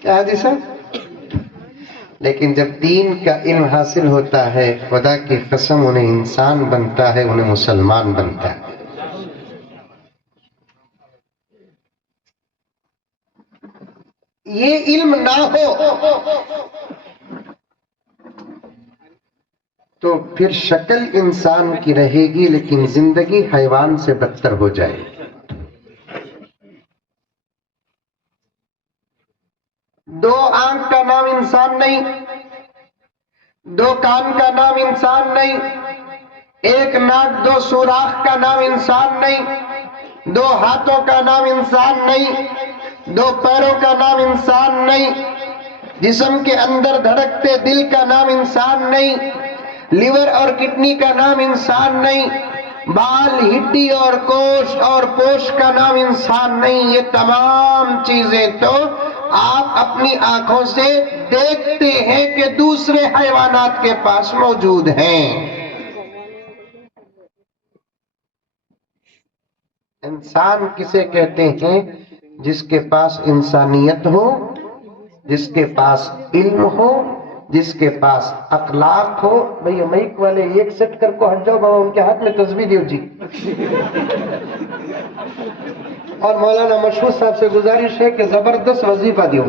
کیا حدیث ہے؟ لیکن جب دین کا علم حاصل ہوتا ہے خدا کی قسم انہیں انسان بنتا ہے، انہیں مسلمان بنتا ہے۔ یہ علم نہ ہو تو پھر شکل انسان کی رہے گی لیکن زندگی حیوان سے بدتر ہو جائے گی۔ دو آنکھ کا نام انسان نہیں، دو کان کا نام انسان نہیں، ایک ناک دو سوراخ کا نام انسان نہیں، دو ہاتھوں کا نام انسان نہیں، دو پیروں کا نام انسان نہیں، جسم کے اندر دھڑکتے دل کا نام انسان نہیں، لیور اور کڈنی کا نام انسان نہیں، بال ہڈی اور کوش اور پوش کا نام انسان نہیں۔ یہ تمام چیزیں تو آپ اپنی آنکھوں سے دیکھتے ہیں کہ دوسرے حیوانات کے پاس موجود ہیں۔ انسان کسے کہتے ہیں؟ جس کے پاس انسانیت ہو، جس کے پاس علم ہو، جس کے پاس اخلاق ہو۔ بھئی مائک والے ایک سیٹ کر کو ہٹ جاؤ بابا، ان کے ہاتھ میں تسبیح دیو جی۔ اور مولانا مشہور صاحب سے گزارش ہے کہ زبردست وظیفہ دیو۔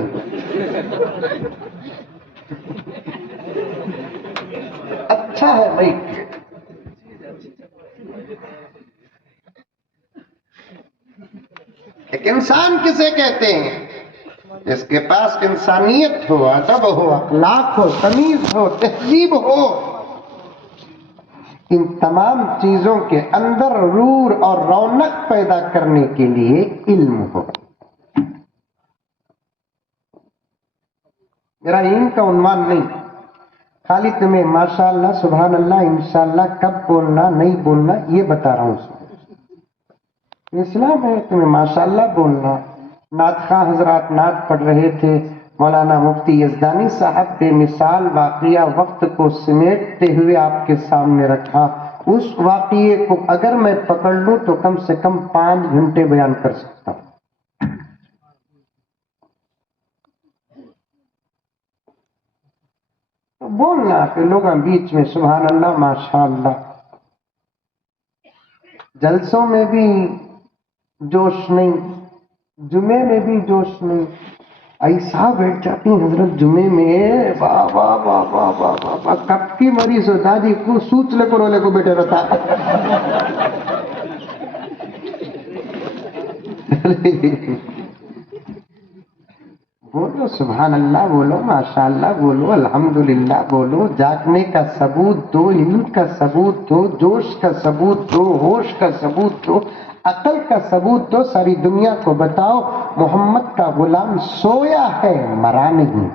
اچھا ہے مائک۔ ایک انسان کسے کہتے ہیں؟ جس کے پاس انسانیت ہو، ادب ہو، اخلاق ہو، تمیز ہو، تہذیب ہو، ان تمام چیزوں کے اندر نور اور رونق پیدا کرنے کے لیے علم ہو۔ میرا علم کا عنوان نہیں، خالی تمہیں ماشاءاللہ سبحان اللہ انشاءاللہ کب بولنا نہیں بولنا یہ بتا رہا ہوں۔ اسلام ہے تمہیں ماشاءاللہ بولنا۔ نعت خواں حضرات نعت پڑھ رہے تھے، مولانا مفتی یزدانی صاحب بے مثال واقعہ وقت کو سمیٹتے ہوئے آپ کے سامنے رکھا۔ اس واقعے کو اگر میں پکڑ لوں تو کم سے کم 5 گھنٹے بیان کر سکتا ہوں۔ تو بولنا کہ لوگوں بیچ میں سبحان اللہ ماشاءاللہ۔ جلسوں میں بھی جوش نہیں، جمعے میں بھی جوش نہیں، ایسا بیٹھ جاتی ہیں حضرت جمعے میں، واہ واہ واہ واہ واہ واہ واہ، کب کی مریض ہو دادی کو سوچ لے کو رولے کو بیٹھے رہتا۔ بولو سبحان اللہ، بولو ماشاءاللہ، بولو الحمدللہ، بولو جاگنے کا ثبوت دو، علم کا ثبوت دو، جوش کا ثبوت دو، ہوش کا ثبوت دو، عقل کا ثبوت دو، ساری دنیا کو بتاؤ محمد کا غلام سویا ہے مرا نہیں۔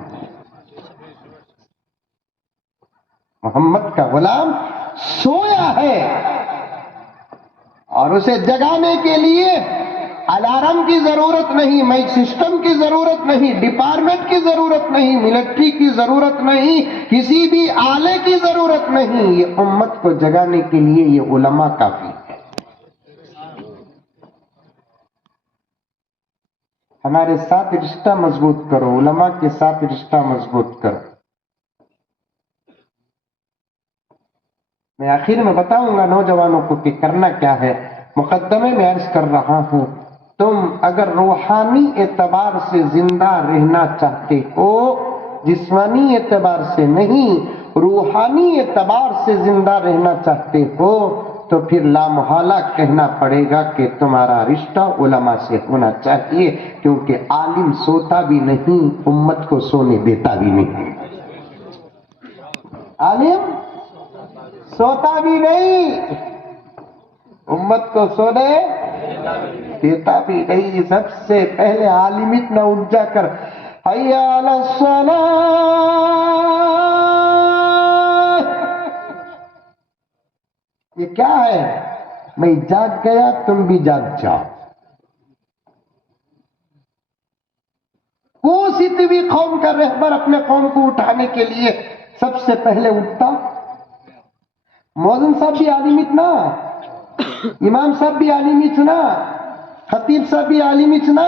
محمد کا غلام سویا ہے اور اسے جگانے کے لیے الارم کی ضرورت نہیں، مائک سسٹم کی ضرورت نہیں، ڈپارٹمنٹ کی ضرورت نہیں، ملٹری کی ضرورت نہیں، کسی بھی آلے کی ضرورت نہیں۔ یہ امت کو جگانے کے لیے یہ علماء کافی ہے۔ ہمارے ساتھ رشتہ مضبوط کرو، علماء کے ساتھ رشتہ مضبوط کرو۔ میں آخر میں بتاؤں گا نوجوانوں کو کہ کرنا کیا ہے۔ مقدمے میں عرض کر رہا ہوں، تم اگر روحانی اعتبار سے زندہ رہنا چاہتے ہو، جسمانی اعتبار سے نہیں، روحانی اعتبار سے زندہ رہنا چاہتے ہو، تو پھر لامحالہ کہنا پڑے گا کہ تمہارا رشتہ علماء سے ہونا چاہیے، کیونکہ عالم سوتا بھی نہیں، امت کو سونے دیتا بھی نہیں۔ عالم سوتا بھی نہیں، امت کو سونے دیتا بھی نہیں۔ سب سے پہلے عالم اتنا اٹھ جا کر حی علی الصلاۃ، یہ کیا ہے؟ میں جاگ گیا تم بھی جاگ جاؤ۔ کوسی بھی قوم کا رہبر اپنے قوم کو اٹھانے کے لیے سب سے پہلے اٹھتا۔ مؤذن صاحب بھی عالم اتنا، امام صاحب بھی عالم اتنا، خطیب صاحب بھی عالم اتنا،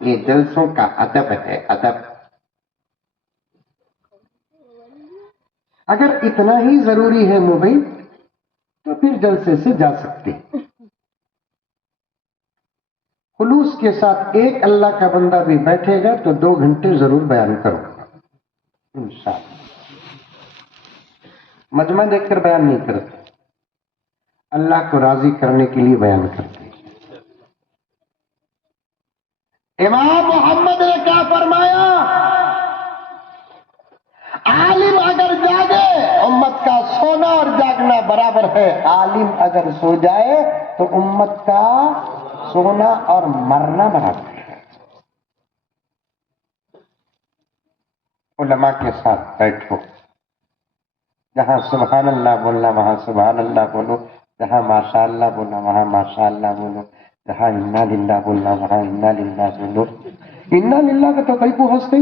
یہ جلسوں کا ادب ہے، ادب۔ اگر اتنا ہی ضروری ہے موبائل تو پھر جلسے سے جا سکتے ہیں۔ خلوص کے ساتھ ایک اللہ کا بندہ بھی بیٹھے گا تو 2 گھنٹے ضرور بیان کروں گا انشاءاللہ۔ مجمع دیکھ کر بیان نہیں کرتے، اللہ کو راضی کرنے کے لیے بیان کرتے۔ امام محمد نے کیا فرمایا؟ عالم اگر جاگے امت کا سونا اور جاگنا برابر ہے، عالم اگر سو جائے تو امت کا سونا اور مرنا برابر ہے۔ علماء کے ساتھ بیٹھو، جہاں سبحان اللہ بولنا وہاں سبحان اللہ بولو، جہاں ماشاء اللہ بولنا وہاں ماشاء اللہ بولو، جہاں انا للہ بولنا وہاں انا للہ بولو۔ انا للہ کا تو کئی کو ہنستے،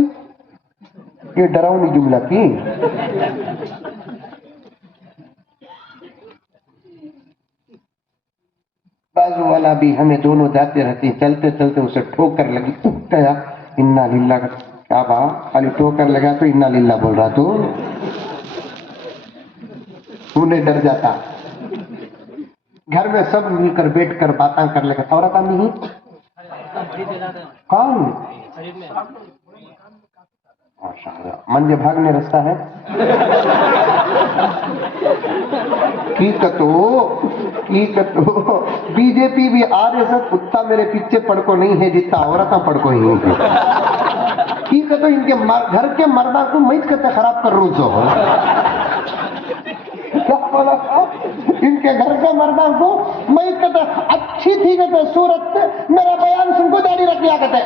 یہ ڈراؤنی جملہ کی۔ بازو والا بھی ہمیں دونوں جاتے رہتے، چلتے چلتے اسے ٹھوکر لگی، اٹھ گیا، انا للہ کا کیا بات، خالی ٹھوکر لگا تو انا للہ بول رہا تو نہیں ڈر جاتا۔ گھر میں سب مل کر بیٹھ کر باتاں کر لے گا، عورت نہیں کون منجے بھاگنے رستہ ہے کی کتو بی جے پی بھی آر ایس ایس کتا میرے پیچھے پڑکو نہیں ہے جتنا عورتیں پڑکو ہی کی کتو ان کے گھر کے مردہ کو میت کتے خراب کر رو سو کیا بولا؟ ان کے گھر کے مردہ کو میت کتے اچھی تھی کہتے صورت میرا بیان سن کو داڑھی رکھ لیا کہتے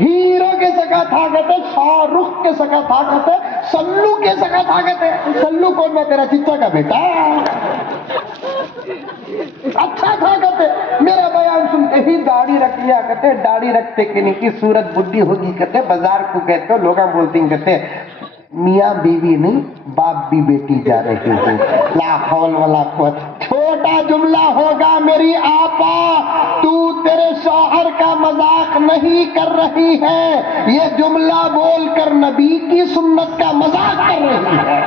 ہیرو کے سکا تھا کہتے، شاہ رخ کے سکا تھا کہتے، سلو کے سکا تھا کہتے۔ سلو کون؟ میں تیرا چچا کا بیٹا، اچھا تھا کہتے، میرا بیان سنتے ہی داڑھی رکھ لیا کہتے۔ داڑھی رکھتے کہ نہیں کی صورت بڈھی ہوگی کہتے، بازار کو کہتے لوگ بولتے ہیں کہتے میاں بیوی نہیں باپ بھی بیٹی جا رہی ہے، لا حول ولا قوت۔ چھوٹا جملہ ہوگا میری آپا، تو تیرے شوہر کا مذاق نہیں کر رہی ہے، یہ جملہ بول کر نبی کی سنت کا مذاق کر رہی ہے۔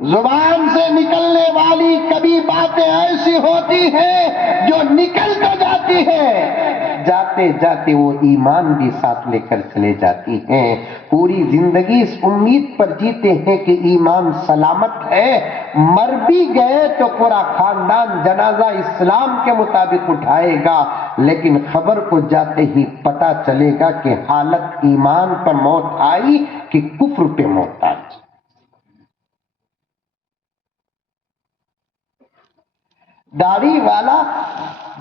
زبان سے نکلنے والی کبھی باتیں ایسی ہوتی ہیں جو نکل تو جاتی ہیں، جاتے جاتے وہ ایمان بھی ساتھ لے کر چلے جاتی ہیں۔ پوری زندگی اس امید پر جیتے ہیں کہ ایمان سلامت ہے، مر بھی گئے تو پورا خاندان جنازہ اسلام کے مطابق اٹھائے گا، لیکن خبر کو جاتے ہی پتہ چلے گا کہ حالت ایمان پر موت آئی کہ کفر پہ موت آئی۔ داڑھی والا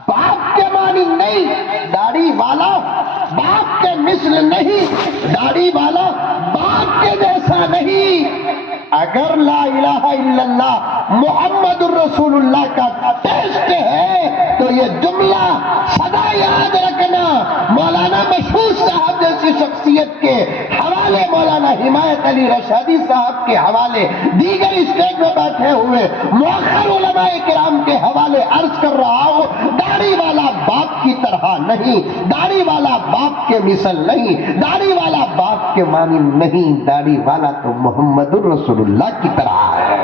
باپ کے مانی نہیں، داڑھی والا باپ کے مثل نہیں، داڑھی والا باپ کے جیسا نہیں۔ اگر لا الہ الا اللہ محمد الرسول اللہ کا ٹیسٹ ہے تو یہ جملہ سدا یاد رکھنا۔ مولانا مشہور صاحب جیسی شخصیت کے حوالے، مولانا حمایت علی رشادی صاحب کے حوالے، دیگر اسٹیج میں بیٹھے ہوئے مؤخر علماء کرام کے حوالے عرض کر رہا ہوں، داڑھی والا باپ کی طرح نہیں، داڑھی والا باپ کے مثل نہیں، داڑھی والا باپ کے مانی نہیں، داڑھی والا تو محمد الرسول اللہ کی طرح ہے۔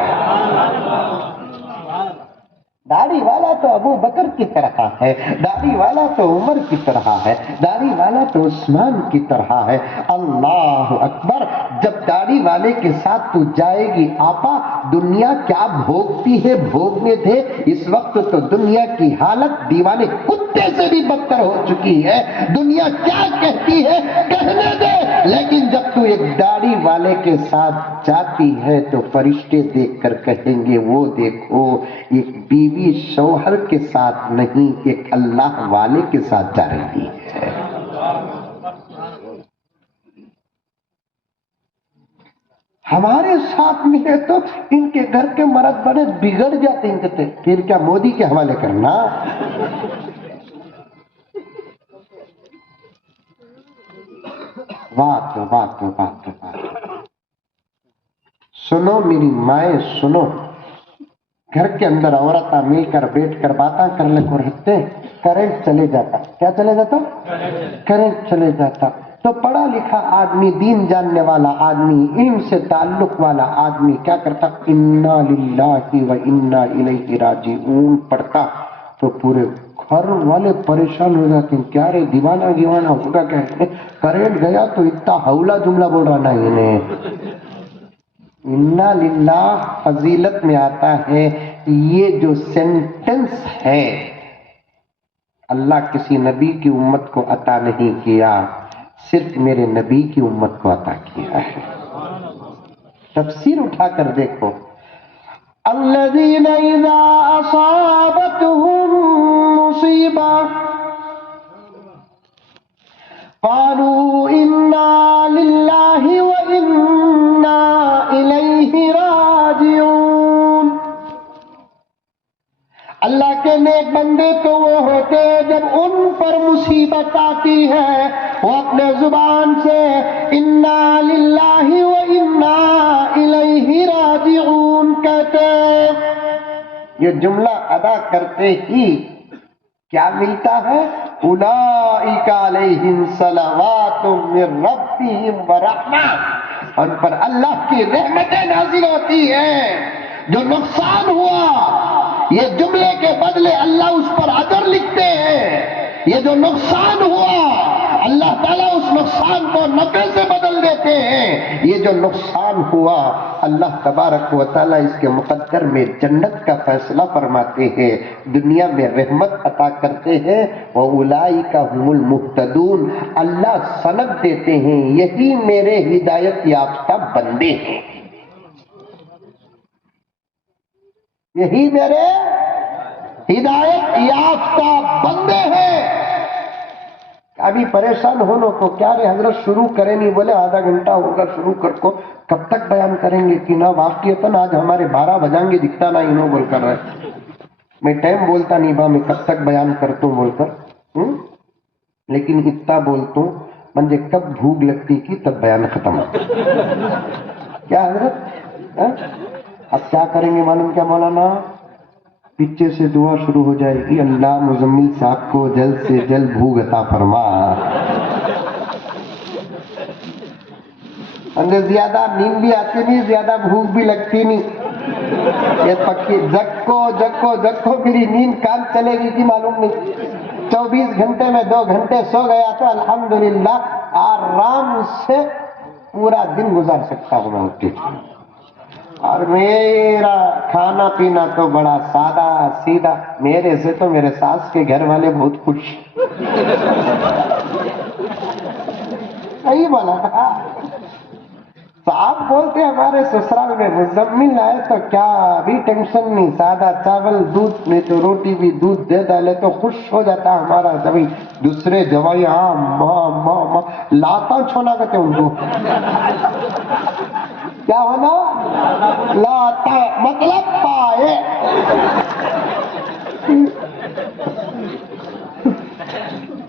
داڑھی والا تو ابو بکر کی طرح ہے، داڑھی والا تو عمر کی طرح ہے، داڑھی والا تو عثمان کی طرح ہے۔ اللہ اکبر! جب داڑھی والے کے ساتھ تو جائے گی آپا، دنیا کیا بھوگتی ہے بھوگنے تھے، اس وقت تو دنیا کی حالت دیوانے کتے سے بھی بدتر ہو چکی ہے۔ دنیا کیا کہتی ہے کہنے دے، لیکن جب تو ایک داڑھی والے کے ساتھ جاتی ہے تو فرشتے دیکھ کر کہیں گے وہ دیکھو ایک بیوی شوہر کے ساتھ نہیں، ایک اللہ والے کے ساتھ جا رہی ہے۔ ہمارے ساتھ ملے تو ان کے گھر کے مرد بڑے بگڑ جاتے ہیں، کہتے پھر کیا مودی کے حوالے کرنا۔ بات سنو میری مائیں سنو، گھر کے اندر عورتیں مل کر بیٹھ کر باتیں کرنے کو رہتے، کرنٹ چلے جاتا. کیا چلے جاتا؟ کرنٹ چلے جاتا. تو پڑھا لکھا آدمی، دین جاننے والا آدمی، علم سے تعلق والا آدمی کیا کرتا؟ انا للہ و انا الیہ راجعون پڑھتا تو پورے گھر والے پریشان ہو جاتے ہیں. کیا رے دیوانہ دیوانہ ہوگا کیا؟ کرنٹ گیا تو اتنا ہولا جملہ بول رہا نا انہیں. انا للہ فضیلت میں آتا ہے. یہ جو سینٹنس ہے اللہ کسی نبی کی امت کو عطا نہیں کیا، صرف میرے نبی کی امت کو عطا کیا ہے. تفسیر اٹھا کر دیکھو. الذین اذا اصابتهم مصیبہ قالوا انا للہ وانا الیہ راجعون. اللہ کے نیک بندے تو وہ ہوتے جب ان پر مصیبت آتی ہے وہ اپنے زبان سے انا للہ وانا الیہ راجعون کہتے. یہ جملہ ادا کرتے ہی کیا ملتا ہے؟ اولئک علیہم صلوات من ربہم ورحمہ، ان پر اللہ کی رحمتیں نازل ہوتی ہیں. جو نقصان ہوا یہ جملے کے بدلے اللہ اس پر اجر لکھتے ہیں. یہ جو نقصان ہوا اللہ تعالیٰ اس نقصان کو نفع سے بدل دیتے ہیں. یہ جو نقصان ہوا اللہ تبارک و تعالیٰ اس کے مقدر میں جنت کا فیصلہ فرماتے ہیں، دنیا میں رحمت عطا کرتے ہیں. وَأُولَئِكَ هُمُ الْمُهْتَدُونَ، اللہ سند دیتے ہیں یہی میرے ہدایت یافتہ بندے ہیں، یہی میرے ہدایت یافتہ بندے ہیں. ابھی پریشان ہونے کو کیا رے حضرت شروع کریں نہیں، بولے آدھا گھنٹہ ہوگا شروع کر کو، کب تک بیان کریں گے کہ نہ واقعیتاً آج ہمارے 12 بجائیں گے دکھتا نہ انہوں بول کر رہے. میں ٹائم بولتا نہیں با میں کب تک بیان کرتا ہوں بول کر، لیکن اتنا بولتا ہوں مجھے کب بھوک لگتی کی تب بیان ختم. کیا حضرت اب کیا کریں گے معلوم کیا مولانا؟ پیچھے سے دعا شروع ہو جائے گی، اللہ مزمل صاحب کو جلد سے جلد بھوک عطا فرما. مجھے زیادہ نیند بھی آتی نہیں، زیادہ بھوک بھی لگتی نہیں. یہ پکی جگو میری نیند کام چلے گی کہ معلوم نہیں. 24 گھنٹے میں 2 گھنٹے سو گیا تو الحمدللہ آرام سے پورا دن گزار سکتا ہوں میں اٹھ. اور میرا کھانا پینا تو بڑا سادہ سیدھا. میرے سے تو میرے ساس کے گھر والے بہت خوش. صحیح بولا صاحب بولتے ہمارے سسرال میں مزمل آئے تو کیا بھی ٹینشن نہیں، سادہ چاول دودھ نہیں تو روٹی بھی دودھ دے ڈالے تو خوش ہو جاتا ہمارا جبھی. دوسرے جوائی ہاں ماں ماں ماں لاتا چھونا کرتے ان کو. کیا ہونا؟ لاتا مطلب پائے.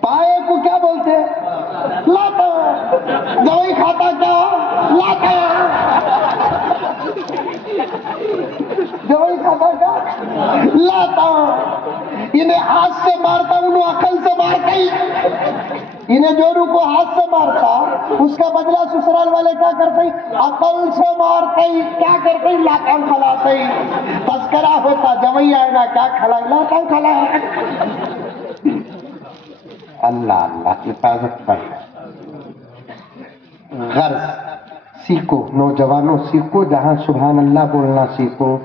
پائے کو کیا بولتے؟ لاتا. جوائی کھاتا کیا؟ لاتا. جوائی کھاتا کیا؟ لاتا. انہیں ہاتھ سے مارتا انہوں عقل سے مارتا ہی. انہیں جورو کو ہاتھ سے مارتا اس کا بدلہ سسرال والے کیا کرتے ہی؟ عقل سے مارتے ہی. کیا کرتے ہی؟ لاتا کھلاتے ہی. تذکرہ ہوتا جوائی آئے نا کیا کھلائے؟ لاتا کھلائے. اللہ اللہ حفاظت کر. غرض سیکھو نوجوانوں، سیکھو جہاں سبحان اللہ بولنا سیکھو،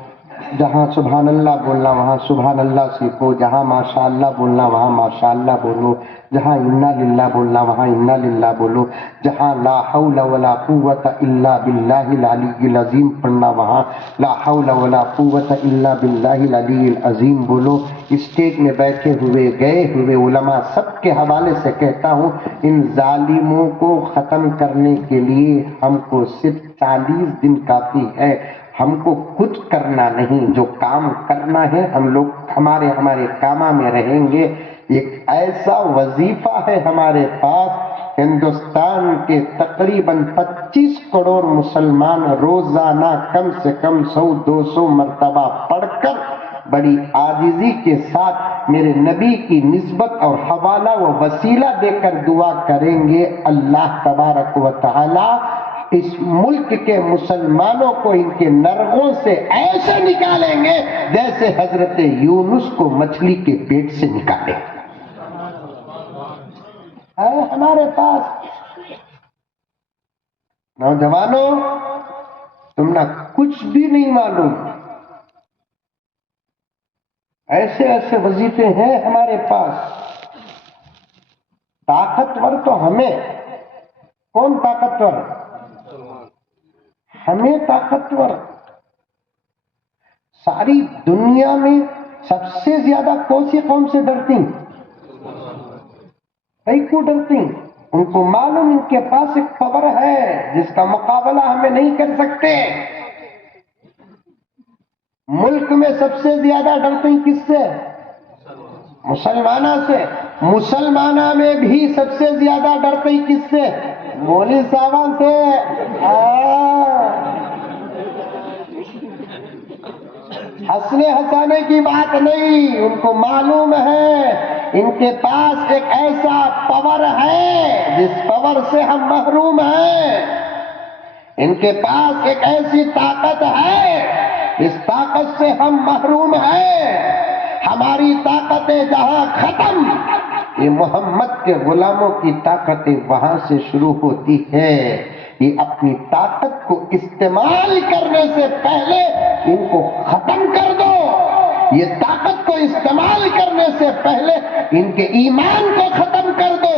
جہاں سبحان اللہ بولنا وہاں سبحان اللہ سیکھو، جہاں ماشاء اللہ بولنا وہاں ماشاء اللہ بولو، جہاں انا للہ بولنا وہاں انا للہ بولو، جہاں لا حول ولا قوت الا باللہ العلی العظیم پڑھنا وہاں لا حول ولا قوت الا باللہ العلی العظیم بولو. اسٹیج میں بیٹھے ہوئے گئے ہوئے علماء سب کے حوالے سے کہتا ہوں ان ظالموں کو ختم کرنے کے لیے ہم کو صرف 40 دن کافی ہے. ہم کو کچھ کرنا نہیں، جو کام کرنا ہے ہم لوگ ہمارے کاموں میں رہیں گے. ایک ایسا وظیفہ ہے ہمارے پاس ہندوستان کے تقریباً 25 کروڑ مسلمان روزانہ کم سے کم 100-200 مرتبہ پڑھ کر بڑی عاجزی کے ساتھ میرے نبی کی نسبت اور حوالہ و وسیلہ دے کر دعا کریں گے، اللہ تبارک و تعالی اس ملک کے مسلمانوں کو ان کے نرغوں سے ایسے نکالیں گے جیسے حضرت یونس کو مچھلی کے پیٹ سے نکالے۔ ہمارے پاس نوجوانوں، تم نہ کچھ بھی نہیں معلوم، ایسے ایسے وظیفے ہیں ہمارے پاس۔ طاقتور تو ہمیں، کون طاقتور؟ ہمیں طاقتور۔ ساری دنیا میں سب سے زیادہ کون سی قوم سے ڈرتی؟ کیوں ڈرتی؟ ان کو معلوم ان کے پاس ایک پاور ہے جس کا مقابلہ ہمیں نہیں کر سکتے۔ ملک میں سب سے زیادہ ڈرتی کس سے؟ مسلمانہ سے۔ مسلمانہ میں بھی سب سے زیادہ ڈرتی کس سے؟ مولوی صاحب سے۔ ہنسنے ہنسانے کی بات نہیں، ان کو معلوم ہے ان کے پاس ایک ایسا پاور ہے جس پاور سے ہم محروم ہیں۔ ان کے پاس ایک ایسی طاقت ہے، اس طاقت سے ہم محروم ہیں۔ ہماری طاقتیں جہاں ختم، یہ محمد کے غلاموں کی طاقتیں وہاں سے شروع ہوتی ہے۔ یہ اپنی طاقت کو استعمال کرنے سے پہلے ان کو ختم کر دو۔ یہ طاقت کو استعمال کرنے سے پہلے ان کے ایمان کو ختم کر دو۔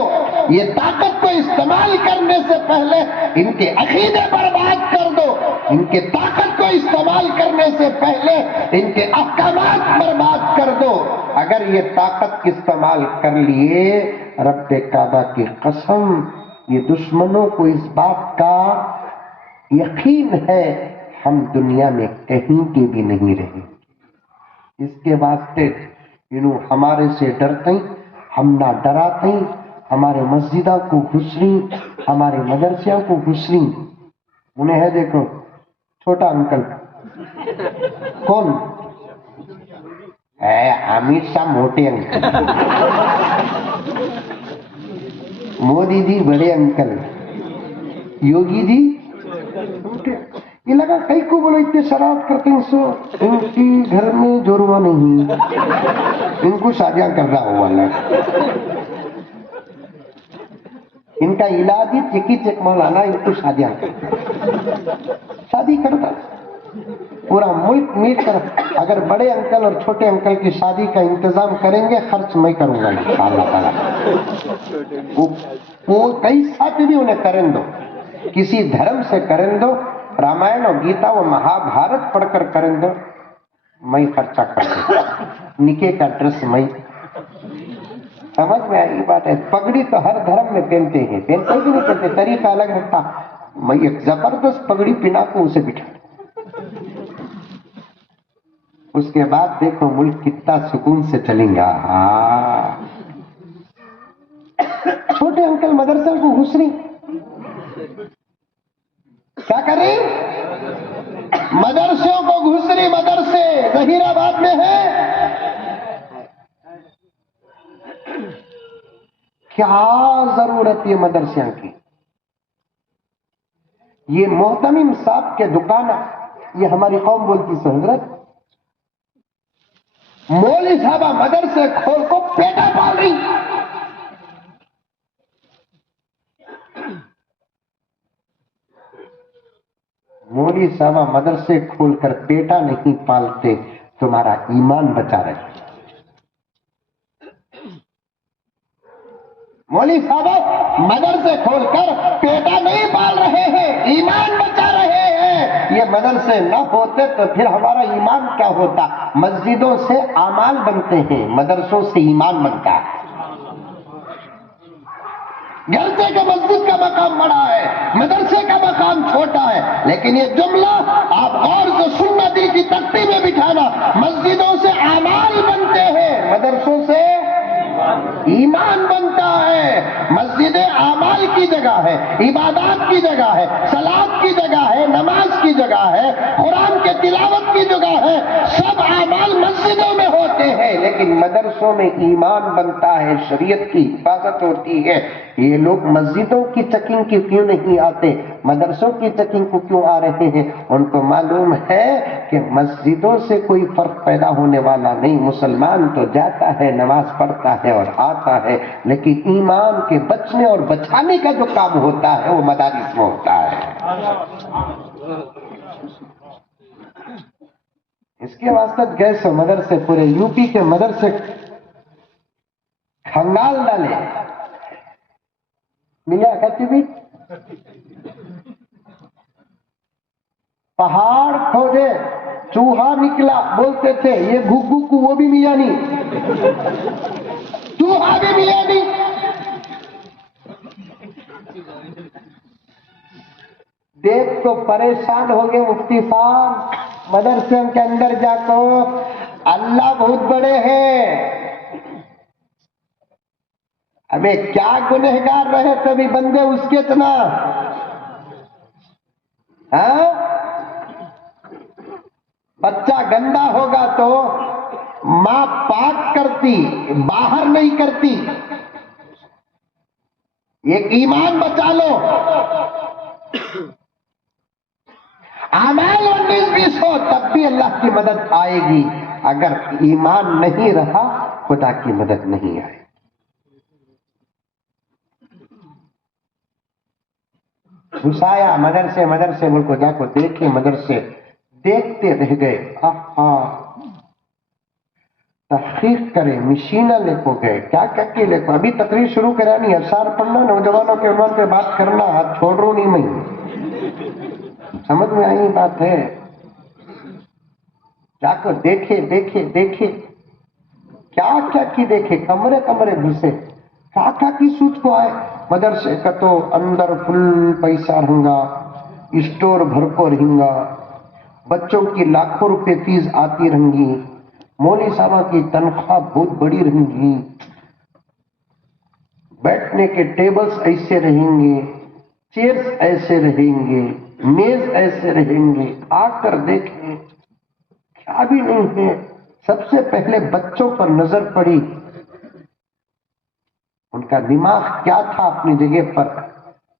یہ طاقت کو استعمال کرنے سے پہلے ان کے عقیدے برباد کر دو۔ ان کے طاقت کو استعمال کرنے سے پہلے ان کے احکامات برباد کر دو۔ اگر یہ طاقت استعمال کر لیے، رب کعبہ کی قسم، یہ دشمنوں کو اس بات کا یقین ہے ہم دنیا میں کہیں کے بھی نہیں رہے۔ اس کے واسطے انہوں ہمارے سے ڈرتے، ہم نہ ڈراتے، ہمارے مسجدوں کو گھسری، ہمارے مدرسوں کو گھسری۔ انہیں ہے دیکھو چھوٹا انکل، کون ہے؟ امیر شاہ موٹے انکل، مودی جی بڑے انکل، یوگی جی چھوٹے۔ یہ لگا کئی کو بولو اتنے شرارت کرتے ہیں، سو ان کی گھر میں جوروا نہیں، ان کو شادیاں کر رہا ہوا ہے۔ ان کا علاج ہی چکی چک مولانا، ان کو شادیاں کرتا، شادی کرتا پورا ملک میٹ کر۔ اگر بڑے انکل اور چھوٹے انکل کی شادی کا انتظام کریں گے، خرچ میں کروں گا انشاءاللہ تعالی۔ وہ کئی ساتھ بھی انہیں کریں دو، کسی دھرم سے کریں دو، رامائن اور گیتا و مہا بھارت پڑھ کر کریں دو، میں خرچہ کر دوں، نکے کا ڈریس میں۔ سمجھ میں آئی بات ہے؟ پگڑی تو ہر دھرم میں پہنتے ہیں، پہنتے بھی نہیں پہنتے، طریقہ الگ رکھتا، میں ایک زبردست پگڑی پہنا کو اسے بٹھا۔ اس کے بعد دیکھو ملک کتنا سکون سے چلیں گا۔ چھوٹے انکل مدرسے کو گھسری، کیا کر رہی؟ مدرسوں کو گھسری۔ مدرسے ظہیر آباد میں ہے، کیا ضرورت یہ مدرسوں کی؟ یہ محتمم صاحب کے دکان، یہ ہماری قوم بولتی سے حضرت مولوی صاحبہ مدرسے کھول کو پیٹا پال رہی۔ مولوی صاحبہ مدرسے کھول کر پیٹا نہیں پالتے، تمہارا ایمان بچا رہے۔ مولوی صاحب مدرسے کھول کر پیٹا نہیں پال رہے ہیں، ایمان بچا رہے ہیں۔ یہ مدرسے نہ ہوتے تو پھر ہمارا ایمان کیا ہوتا؟ مسجدوں سے اعمال بنتے ہیں، مدرسوں سے ایمان بنتا ہے۔ گرچہ کہ مسجد کا مقام بڑا ہے، مدرسے کا مقام چھوٹا ہے، لیکن یہ جملہ آپ غور سے سننا، دل کی تختی میں بٹھانا، مسجدوں سے اعمال بنتے ہیں، مدرسوں سے ایمان بنتا ہے. مسجد اعمال کی جگہ ہے، عبادات کی جگہ ہے، صلاۃ کی جگہ ہے، نماز کی جگہ ہے، قرآن کے تلاوت کی جگہ ہے. سب اعمال مسجدوں میں ہوتے ہیں، لیکن مدرسوں میں ایمان بنتا ہے، شریعت کی حفاظت ہوتی ہے. یہ لوگ مسجدوں کی چیکنگ کی کیوں نہیں آتے، مدرسوں کی چیکنگ کو کیوں آ رہے ہیں؟ ان کو معلوم ہے کہ مسجدوں سے کوئی فرق پیدا ہونے والا نہیں. مسلمان تو جاتا ہے، نماز پڑھتا ہے اور آتا ہے، لیکن ایمان کے بچنے اور بچانے کا جو کام ہوتا ہے وہ مدارس میں ہوتا ہے. اس کے واسطے گئے سو مدرسے پورے یو پی کے مدرسے کھنگال ڈالے. ملا کہتی بھی پہاڑ کھودے، چوہا نکلا، بولتے تھے یہ گھگو کو وہ بھی ملا نہیں، چوہا بھی ملا نہیں. دیکھ تو پریشان ہو گئے مفتی صاحب مدرسے کے اندر جا کو. اللہ بہت بڑے ہیں. ابے کیا گنہگار رہے تبھی بندے اس کے اتنا. ہاں بچہ گندا ہوگا تو ماں پاک کرتی، باہر نہیں کرتی. یہ ایمان بچا لو. اعمال 19-20 ہو تب بھی اللہ کی مدد آئے گی. اگر ایمان نہیں رہا خدا کی مدد نہیں آئے. گھسایا مدرسے مدرسے ملک کو جا کو دیکھے مدرسے، دیکھتے رہ گئے. تحقیق کرے، مشینہ لے کو گئے، کیا کیا کے لے کو. ابھی تقریر شروع کرانی، اشعار پڑھنا، نوجوانوں کے عنوان پہ بات کرنا، ہاتھ چھوڑ رہا نہیں میں. سمجھ میں آئی بات ہے؟ جا کو دیکھے دیکھے دیکھے کیا کیا کی دیکھے، کمرے کمرے گھسے، کیا کیا کی سوچ کو آئے. مدرسے کا تو اندر فل پیسہ رہنگا، اسٹور بھر کو رہنگا، بچوں کی لاکھوں روپے فیس آتی رہیں گی، مولوی صاحب کی تنخواہ بہت بڑی رہیں گی، بیٹھنے کے ٹیبلز ایسے رہیں گے، چیئرز ایسے رہیں گے، میز ایسے رہیں گے. آ کر دیکھیں کیا بھی نہیں ہے. سب سے پہلے بچوں پر نظر پڑی، ان کا دماغ کیا تھا اپنی جگہ پر،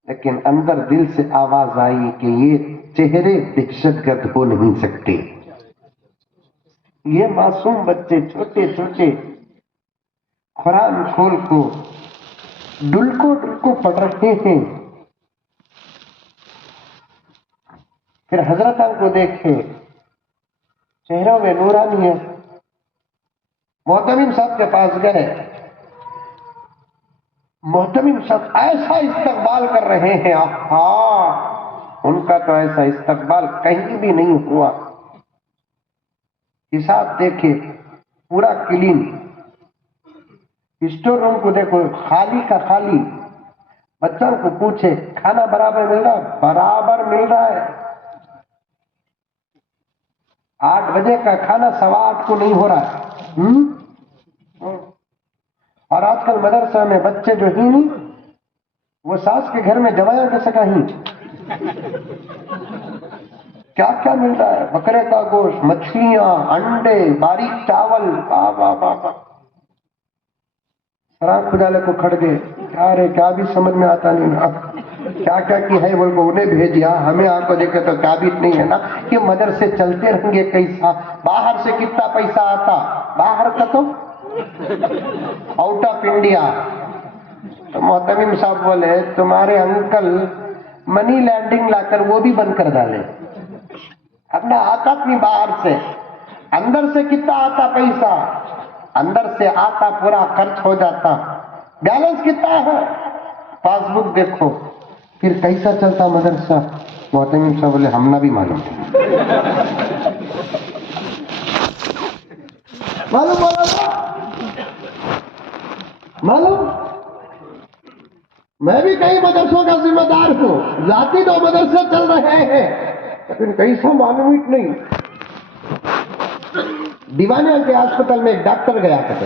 لیکن اندر دل سے آواز آئی کہ یہ چہرے دہشت گرد ہو نہیں سکتے. یہ معصوم بچے چھوٹے چھوٹے قرآن کھول کو ڈلکو پڑھ رہے ہیں. پھر حضرتان کو دیکھے چہروں میں نورانیت. محتمم صاحب کے پاس گئے، محتمم صاحب ایسا استقبال کر رہے ہیں، ان کا تو ایسا استقبال کہیں بھی نہیں ہوا. حساب دیکھے پورا کلین، اسٹور روم کو دیکھو خالی کا خالی. بچوں کو پوچھے کھانا برابر مل رہا ہے؟ برابر مل رہا ہے. 8 بجے کا کھانا 8:15 کو نہیں ہو رہا ہے. اور آج کل مدرسہ میں بچے جو ہی نہیں، وہ ساس کے گھر میں جوایا کے سکا ہی. کیا کیا مل رہا ہے، بکرے کا گوشت، مچھلیاں، انڈے، باریک چاول. سرا خدا لے کو کھڑ گئے، کیا رے کیا بھی سمجھ میں آتا نہیں نا. کیا کیا کی ہے بول کو انہیں بھیجیا، ہمیں آپ کو دیکھے تو کیا بھی نہیں ہے نا کہ مدرسے چلتے رہیں گے. کیسا باہر سے کتنا پیسہ آتا، باہر کا تو آؤٹ آف انڈیا. تو محتمم صاحب بولے تمہارے انکل منی لینڈنگ لا کر وہ بھی بند کر ڈالے. اپنا آتا نہیں باہر سے، اندر سے کتنا آتا پیسہ، اندر سے آتا پورا خرچ ہو جاتا. بیلنس کتنا ہے پاس بک دیکھو. پھر کیسا چلتا مدرسہ؟ محتمم صاحب بولے ہم نہ بھی معلوم معلوم. میں بھی کئی مدرسوں کا ذمہ دار ہوں، ذاتی 2 مدرسے چل رہے ہیں، لیکن کیسا معلوم ہی نہیں. دیوانیہ کے ہسپتال میں ایک ڈاکٹر گیا کرتے،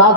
7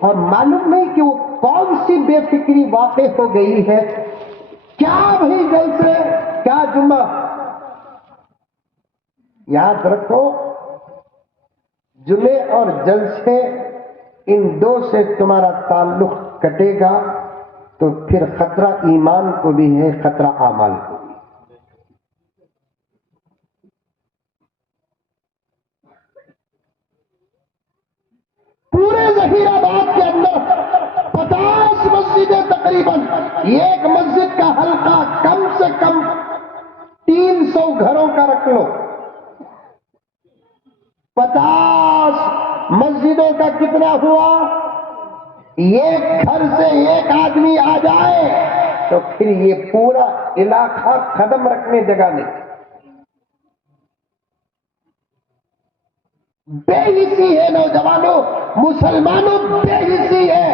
اور معلوم نہیں کہ وہ کون سی بے فکری واقع ہو گئی ہے. کیا بھائی جلسے، کیا جمعہ. یاد رکھو جمعے اور جلسے ان دو سے تمہارا تعلق کٹے گا تو پھر خطرہ ایمان کو بھی ہے، خطرہ اعمال کو بھی. پورے ظہیر آباد کے اندر 50 مسجدیں تقریباً، ایک مسجد کا حلقہ کم سے کم 300 گھروں کا رکھ لو. 50 مسجدوں کا کتنا ہوا؟ ایک گھر سے ایک آدمی آ جائے تو پھر یہ پورا علاقہ قدم رکھنے جگہ نہیں. بے حسی ہے نوجوانوں، مسلمانوں بے حسی ہے.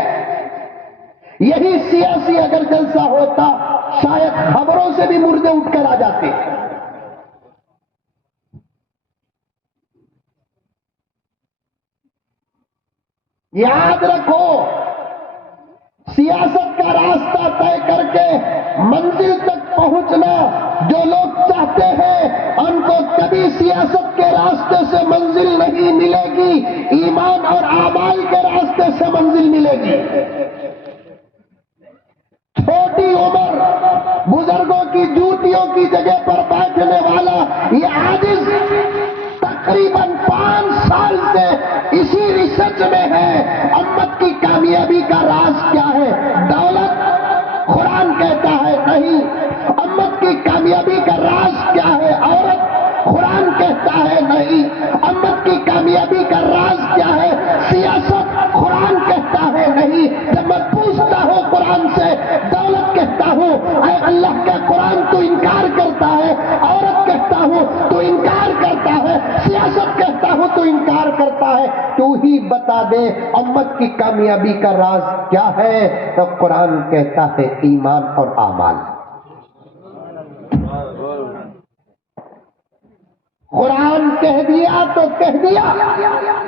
یہی سیاسی اگر جلسہ ہوتا شاید خبروں سے بھی مردے اٹھ کر آ جاتے. یاد رکھو سیاست کا راستہ طے کر کے منزل تک پہنچنا جو لوگ چاہتے ہیں ان کو کبھی سیاست کے راستے سے منزل نہیں ملے گی، ایمان اور اعمال کے راستے سے منزل ملے گی. چھوٹی عمر بزرگوں کی جوتیوں کی جگہ پر بیٹھنے والا یہ عاجز تقریباً 5 سال سے اسی ریسرچ میں ہے. امت کی کامیابی کا راز کیا ہے؟ دولت؟ قرآن کہتا ہے نہیں. امت کی کامیابی کا راز کیا ہے؟ عورت؟ قرآن کہتا ہے نہیں. امت کی کامیابی کا راز کیا ہے؟ سیاست؟ قرآن کہتا ہے نہیں. جب میں پوچھتا ہوں قرآن سے، دولت کہتا ہوں اے اللہ کا قرآن تو انکار کرتا ہے، عورت کہتا ہوں تو انکار کرتا ہے، سیاست کہتا ہوں تو انکار کرتا ہے. تو ہی بتا دے امت کی کامیابی کا راز کیا ہے؟ تو قرآن کہتا ہے ایمان اور اعمال. قرآن کہہ دیا تو کہہ دیا.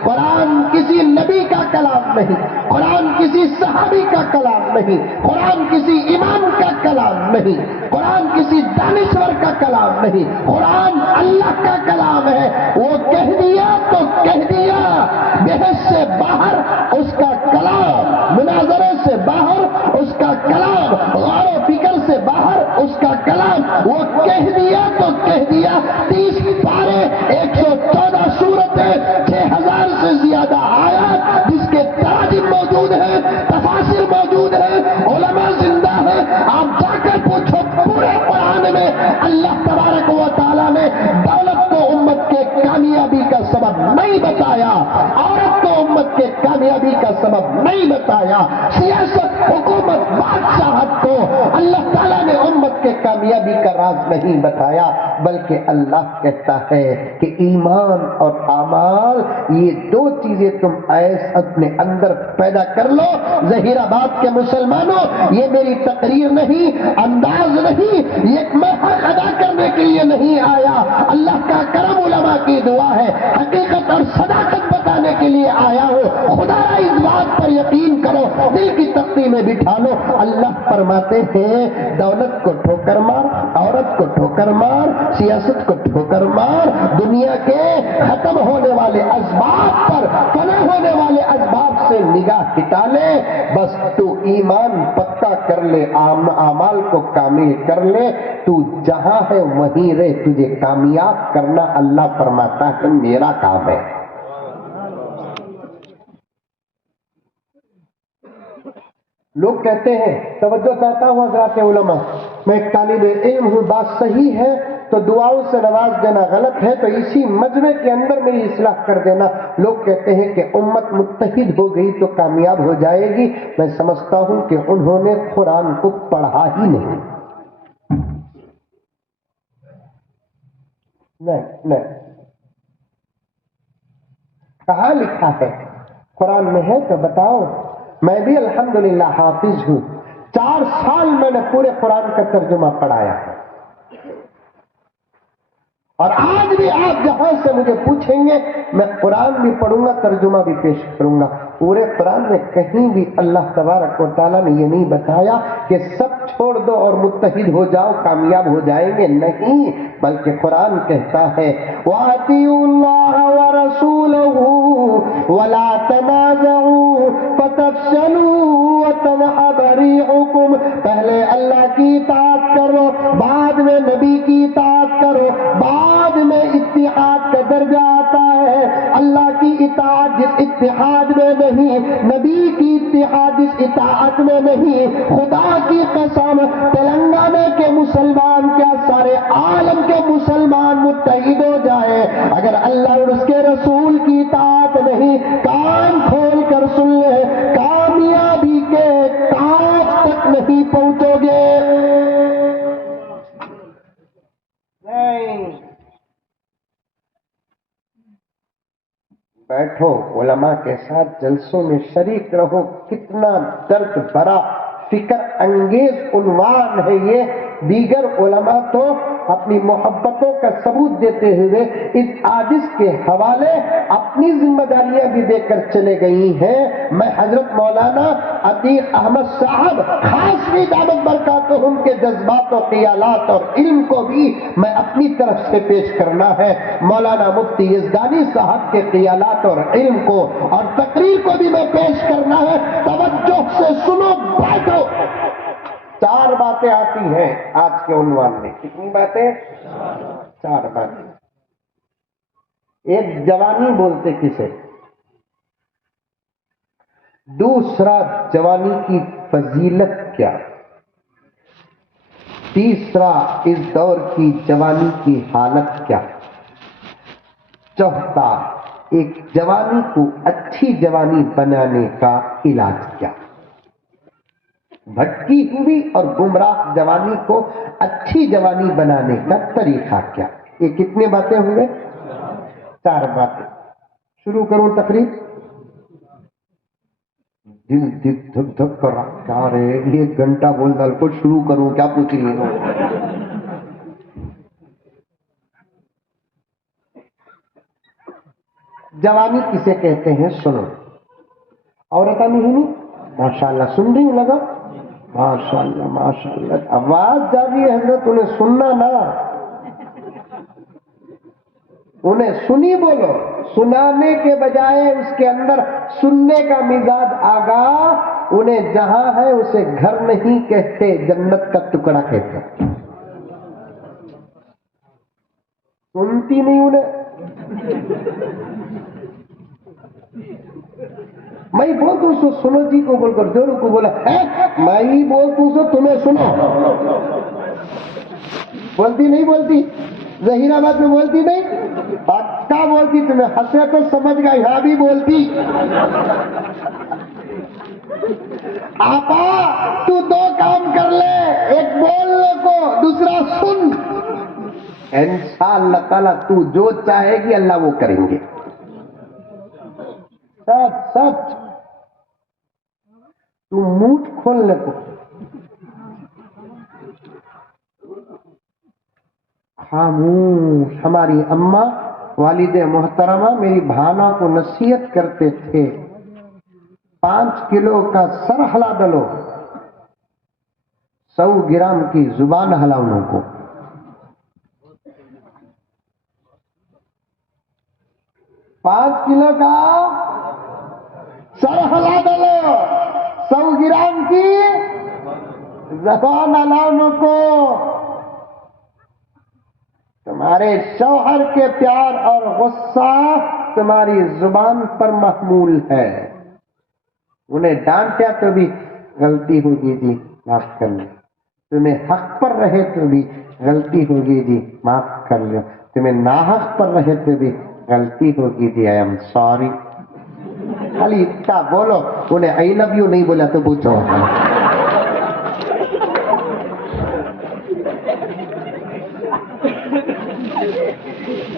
قرآن کسی نبی کا کلام نہیں، قرآن کسی صحابی کا کلام نہیں، قرآن کسی امام کا کلام نہیں، قرآن کسی دانشور کا کلام نہیں. قرآن اللہ کا کلام ہے. وہ کہہ دیا تو کہہ دیا. بحث سے باہر اس کا کلام، مناظرے سے باہر اس کا کلام، غور و فکر سے باہر اس کا کلام. وہ کہہ دیا تو کہہ دیا. 30 پارے، 114 سورتیں، 6000 سے زیادہ آیات جس کے تراجم موجود ہیں، تفاسیر موجود ہیں، علماء زندہ ہیں. آپ جا کر پوچھو پورے قرآن میں اللہ تبارک و تعالیٰ نے دولت کو امت کے کامیابی کا سبب نہیں بتایا، عورت کو امت کے کامیابی کا سبب نہیں بتایا، سیاست، حکومت، بادشاہت کو اللہ تعالیٰ نے امت کے کامیابی کا راز نہیں بتایا. بلکہ اللہ کہتا ہے کہ ایمان اور اعمال یہ دو چیزیں تم ایسے اپنے اندر پیدا کر لو. ظہیر آباد کے مسلمانوں، یہ میری تقریر نہیں، انداز نہیں، یہ میں حق ادا کرنے کے لیے نہیں آیا. اللہ کا کرم، علماء کی دعا ہے، حقیقت اور صداقت بتانے کے لیے آیا ہوں. خدا اس بات پر یقین کرو، دل کی تختی میں بٹھا لو. اللہ فرماتے ہیں دولت کو ٹھوکر مار، عورت کو ٹھوکر مار، سیاست کو ٹھوکر مار، دنیا کے ختم ہونے والے اسباب پر، فنا ہونے والے اسباب سے نگاہ ہٹا لے. بس تو ایمان پکا کر لے، اعمال کو کامل کر لے. تو جہاں ہے وہیں رہ، تجھے کامیاب کرنا اللہ فرماتا ہے میرا کام ہے. لوگ کہتے ہیں، توجہ چاہتا ہوں حضرات علماء، میں ایک طالب علم ہوں، بات صحیح ہے تو دعاؤں سے نواز دینا، غلط ہے تو اسی مجمع کے اندر میری اصلاح کر دینا. لوگ کہتے ہیں کہ امت متحد ہو گئی تو کامیاب ہو جائے گی. میں سمجھتا ہوں کہ انہوں نے قرآن کو پڑھا ہی نہیں. نہیں کہاں لکھا ہے؟ قرآن میں ہے تو بتاؤ. میں بھی الحمدللہ حافظ ہوں، 4 سال میں نے پورے قرآن کا ترجمہ پڑھایا ہے. اور آج بھی آپ جہاں سے مجھے پوچھیں گے میں قرآن بھی پڑھوں گا، ترجمہ بھی پیش کروں گا۔ پورے قرآن میں کہیں بھی اللہ تبارک و تعالیٰ نے یہ نہیں بتایا کہ سب چھوڑ دو اور متحد ہو جاؤ کامیاب ہو جائیں گے، نہیں، بلکہ قرآن کہتا ہے وَأَطِیعُوا اللَّهَ وَرَسُولَهُ وَلَا تَنَازَعُوا فَتَفْشَلُوا وَتَذْهَبَ رِيحُكُمْ، پہلے اللہ کی اطاعت کرو، بعد میں نبی کی اطاعت کرو، بعد میں اتحاد کا درجہ آتا ہے۔ اللہ کی اطاعت جس اتحاد میں نہیں، نبی کی اتحاد جس اطاعت میں نہیں، خدا کی قسم تلنگانہ کے مسلمان کیا سارے عالم کے مسلمان متحد ہو جائے، اگر اللہ اور اس کے رسول کی اطاعت نہیں، کان کھول کر سن لے، کامیابی کے تاج تک نہیں پہنچو گے۔ بیٹھو علماء کے ساتھ جلسوں میں شریک رہو، کتنا درد بھرا فکر انگیز عنوان ہے یہ۔ دیگر علماء تو اپنی محبتوں کا ثبوت دیتے ہوئے اس عاجز کے حوالے اپنی ذمہ داریاں بھی دے کر چلے گئی ہیں۔ میں حضرت مولانا عتیق احمد صاحب خاص بھی دامت برکاتہم کے جذبات و خیالات اور علم کو بھی میں اپنی طرف سے پیش کرنا ہے، مولانا مفتی یزدانی صاحب کے خیالات اور علم کو اور تقریر کو بھی میں پیش کرنا ہے۔ توجہ سے سنو، بیٹھو۔ چار باتیں آتی ہیں آج کے عنوان میں۔ کتنی باتیں؟ چار باتیں۔ ایک جوانی بولتے کسے، دوسرا جوانی کی فضیلت کیا، تیسرا اس دور کی جوانی کی حالت کیا، چوتھا ایک جوانی کو اچھی جوانی بنانے کا علاج کیا۔ بھٹکی ہوئی اور گمراہ جوانی کو اچھی جوانی بنانے کا طریقہ کیا۔ یہ کتنے باتیں ہوئے؟ چار باتیں۔ شروع کروں تقریر؟ دل دھک دھک دھک کر رہا، کیا رہے 1 گھنٹہ بول ڈال کو شروع کروں، کیا پوچھ رہی ہے؟ جوانی کسے کہتے ہیں سنو۔ عورتیں نہیں ماشاءاللہ سن رہی ہوں، لگا ماشاءاللہ ماشاءاللہ، آواز جا رہی ہے حضرت، انہیں سننا نہ، انہیں سنی بولو، سنانے کے بجائے اس کے اندر سننے کا مزاج آگا۔ انہیں جہاں ہے اسے گھر نہیں کہتے، جنت کا ٹکڑا کہتے۔ سنتی نہیں انہیں؟ میں بولتا ہوں سو سنو جی کو بول کر جورو کو بولا ہے، میں ہی بولتا ہوں سو تمہیں سنو، بولتی نہیں بولتی؟ ظہیر آباد میں بولتی نہیں؟ پکا بولتی، تمہیں ہنسے تو سمجھ گا یہاں بھی بولتی۔ آپا تو 2 کام کر لے، ایک بولنے کو، دوسرا سن، انشاءاللہ تعالیٰ تو جو چاہے گی اللہ وہ کریں گے۔ سچ سچ، تو منہ کھولنے کو، خاموش۔ ہماری اماں والد محترمہ میری بھانا کو نصیحت کرتے تھے، 5 کلو کا سر ہلا ڈلو، 100 گرام کی زبان ہلاؤنوں کو۔ 5 کلو کا سر ہلا ڈلو، 100 گرام کی زبان ہلاؤنوں کو۔ تمہارے شوہر کے پیار اور غصہ تمہاری زبان پر محمول ہے، انہیں ڈانٹیا تو بھی غلطی ہوگی جی معاف کر لو، تمہیں حق پر رہے تو بھی غلطی ہوگی جی معاف کر لو، تمہیں ناحق پر رہے تو بھی غلطی ہوگی جی آئی ایم سوری۔ خالی اتنا بولو، انہیں آئی لو یو نہیں بولا تو پوچھو۔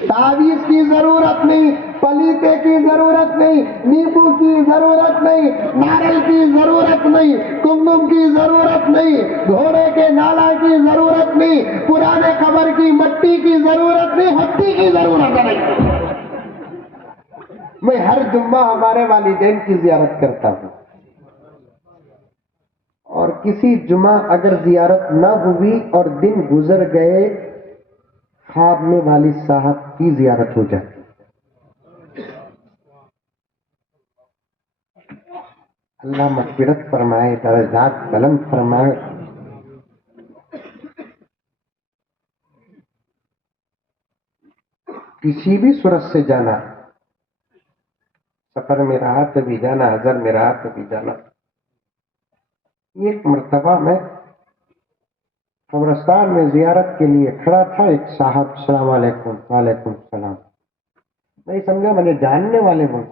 تعویذ کی ضرورت نہیں، پلیتے کی ضرورت نہیں، نیمبو کی ضرورت نہیں، ناریل کی ضرورت نہیں، کمکم کی ضرورت نہیں، گھوڑے کے نالا کی ضرورت نہیں، پرانے قبر کی مٹی کی ضرورت نہیں، ہڈی کی ضرورت نہیں۔ میں ہر جمعہ ہمارے والدین کی زیارت کرتا ہوں، اور کسی جمعہ اگر زیارت نہ ہوئی اور دن گزر گئے، خواب میں والد صاحب کی زیارت ہو جاتی۔ اللہ مغفرت فرمائے، درجات بلند فرمائے۔ کسی بھی صورت سے جانا، سفر میں رہا تبھی جانا، حضر میں رہا تبھی جانا۔ ایک مرتبہ میں قبرستان میں زیارت کے لیے کھڑا تھا، ایک صاحب السلام علیکم، وعلیکم السلام، نہیں سمجھا، میں نے جاننے والے بول،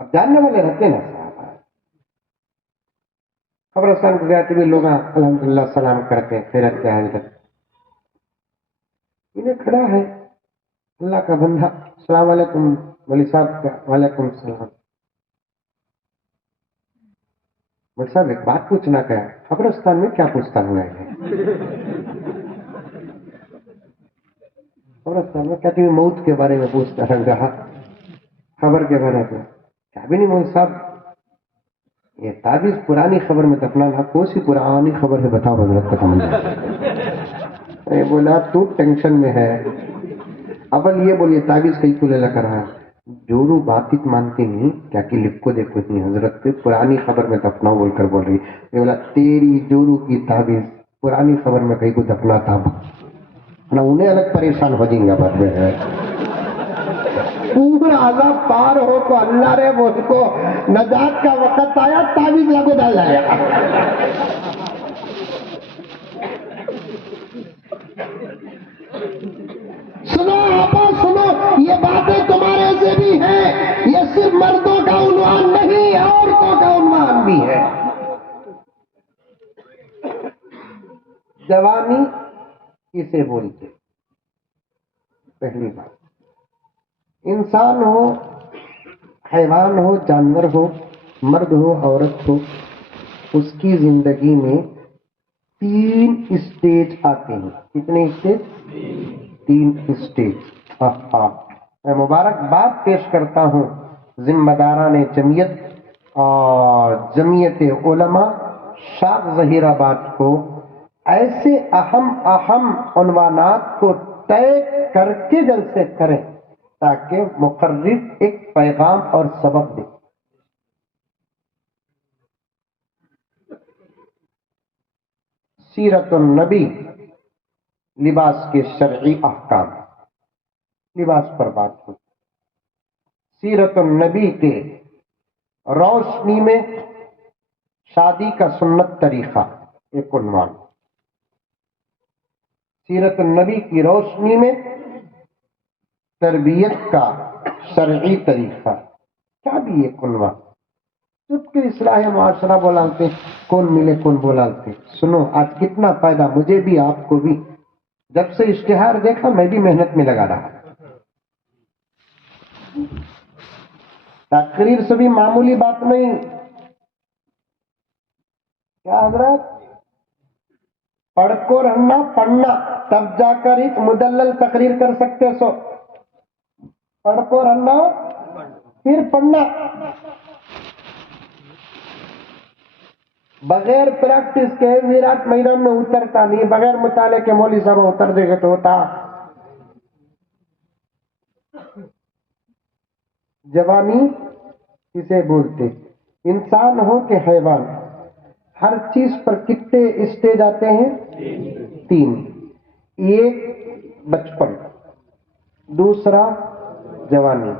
اب جاننے والے رہتے نا صاحب، قبرستان کو جاتے ہوئے لوگ الحمدللہ سلام کرتے ہیں، خیرت کیا ہے، انہیں کھڑا ہے اللہ کا بندہ، السلام علیکم ولی صاحب کا، وعلیکم السلام۔ ولی صاحب ایک بات پوچھنا کیا ہے، قبرستان میں کیا پوچھتا ہوں میں، قبرستان میں کہتے ہیں موت کے بارے میں پوچھتا رہا، خبر کے بارے میں کیا بھی نہیں۔ مول صاحب یہ تعبیذ پرانی خبر میں دفنانا، کون سی پرانی خبر ہے بتاؤ حضرت کا سمجھ۔ بولا تو ٹینشن میں ہے، اول یہ بولیے تعبیذ کئی کو لے لگا رہا، جورو بات مانتی نہیں کیا کہ لکھ کو دیکھو اتنی حضرت پہ پرانی خبر میں دفناؤ بول کر بول رہی۔ یہ بولا تیری جورو کی تعبیذ پرانی خبر میں کئی کو دفنا تھا نہ، انہیں الگ پریشان ہو جائیں گا بعد میں ہے۔ پورا عذاب پار ہو تو اللہ رے مجھ کو نجات کا وقت آیا، تعویذ لگو ڈال جائے گا۔ سنو آپا سنو، یہ باتیں تمہارے سے بھی ہیں، یہ صرف مردوں کا عنوان نہیں، عورتوں کا عنوان بھی ہے۔ جوانی کسے بولتے؟ پہلی بات، انسان ہو، حیوان ہو، جانور ہو، مرد ہو، عورت ہو، اس کی زندگی میں 3 اسٹیج آتے ہیں۔ کتنے اسٹیج؟ 3 اسٹیج۔ میں مبارکباد پیش کرتا ہوں ذمہ داران جمعیت اور جمعیت علماء شاخ ظہیر آباد کو، ایسے اہم عنوانات کو طے کر کے جلسے کریں تاکہ مقرر ایک پیغام اور سبق دے۔ سیرت النبی، لباس کے شرعی احکام، لباس پر بات ہو۔ سیرت النبی کے روشنی میں شادی کا سنت طریقہ، ایک عنوان۔ سیرت النبی کی روشنی میں تربیت کا شرعی طریقہ، کیا بھی ایک عنوان۔ سب کے اصلاح معاشرہ بولالتے، کون ملے کون بولالتے۔ سنو آج کتنا فائدہ مجھے بھی آپ کو بھی، جب سے اشتہار دیکھا میں بھی محنت میں لگا رہا۔ تقریر سے بھی معمولی بات نہیں کیا حضرت، پڑھ کو رہنا، پڑھنا تب جا کر ایک مدلل تقریر کر سکتے سو، پڑھ کو رہنا پھر پڑھنا، بغیر پریکٹس کے ویرات میدان میں اترتا نہیں، بغیر مطالعے کے مولوی صاحب اتر دے گا تو ہوتا۔ جوانی کسے بولتے؟ انسان ہو کہ حیوان، ہر چیز پر کتنے اسٹیج آتے ہیں؟ 3۔ ایک بچپن، دوسرا جوانی،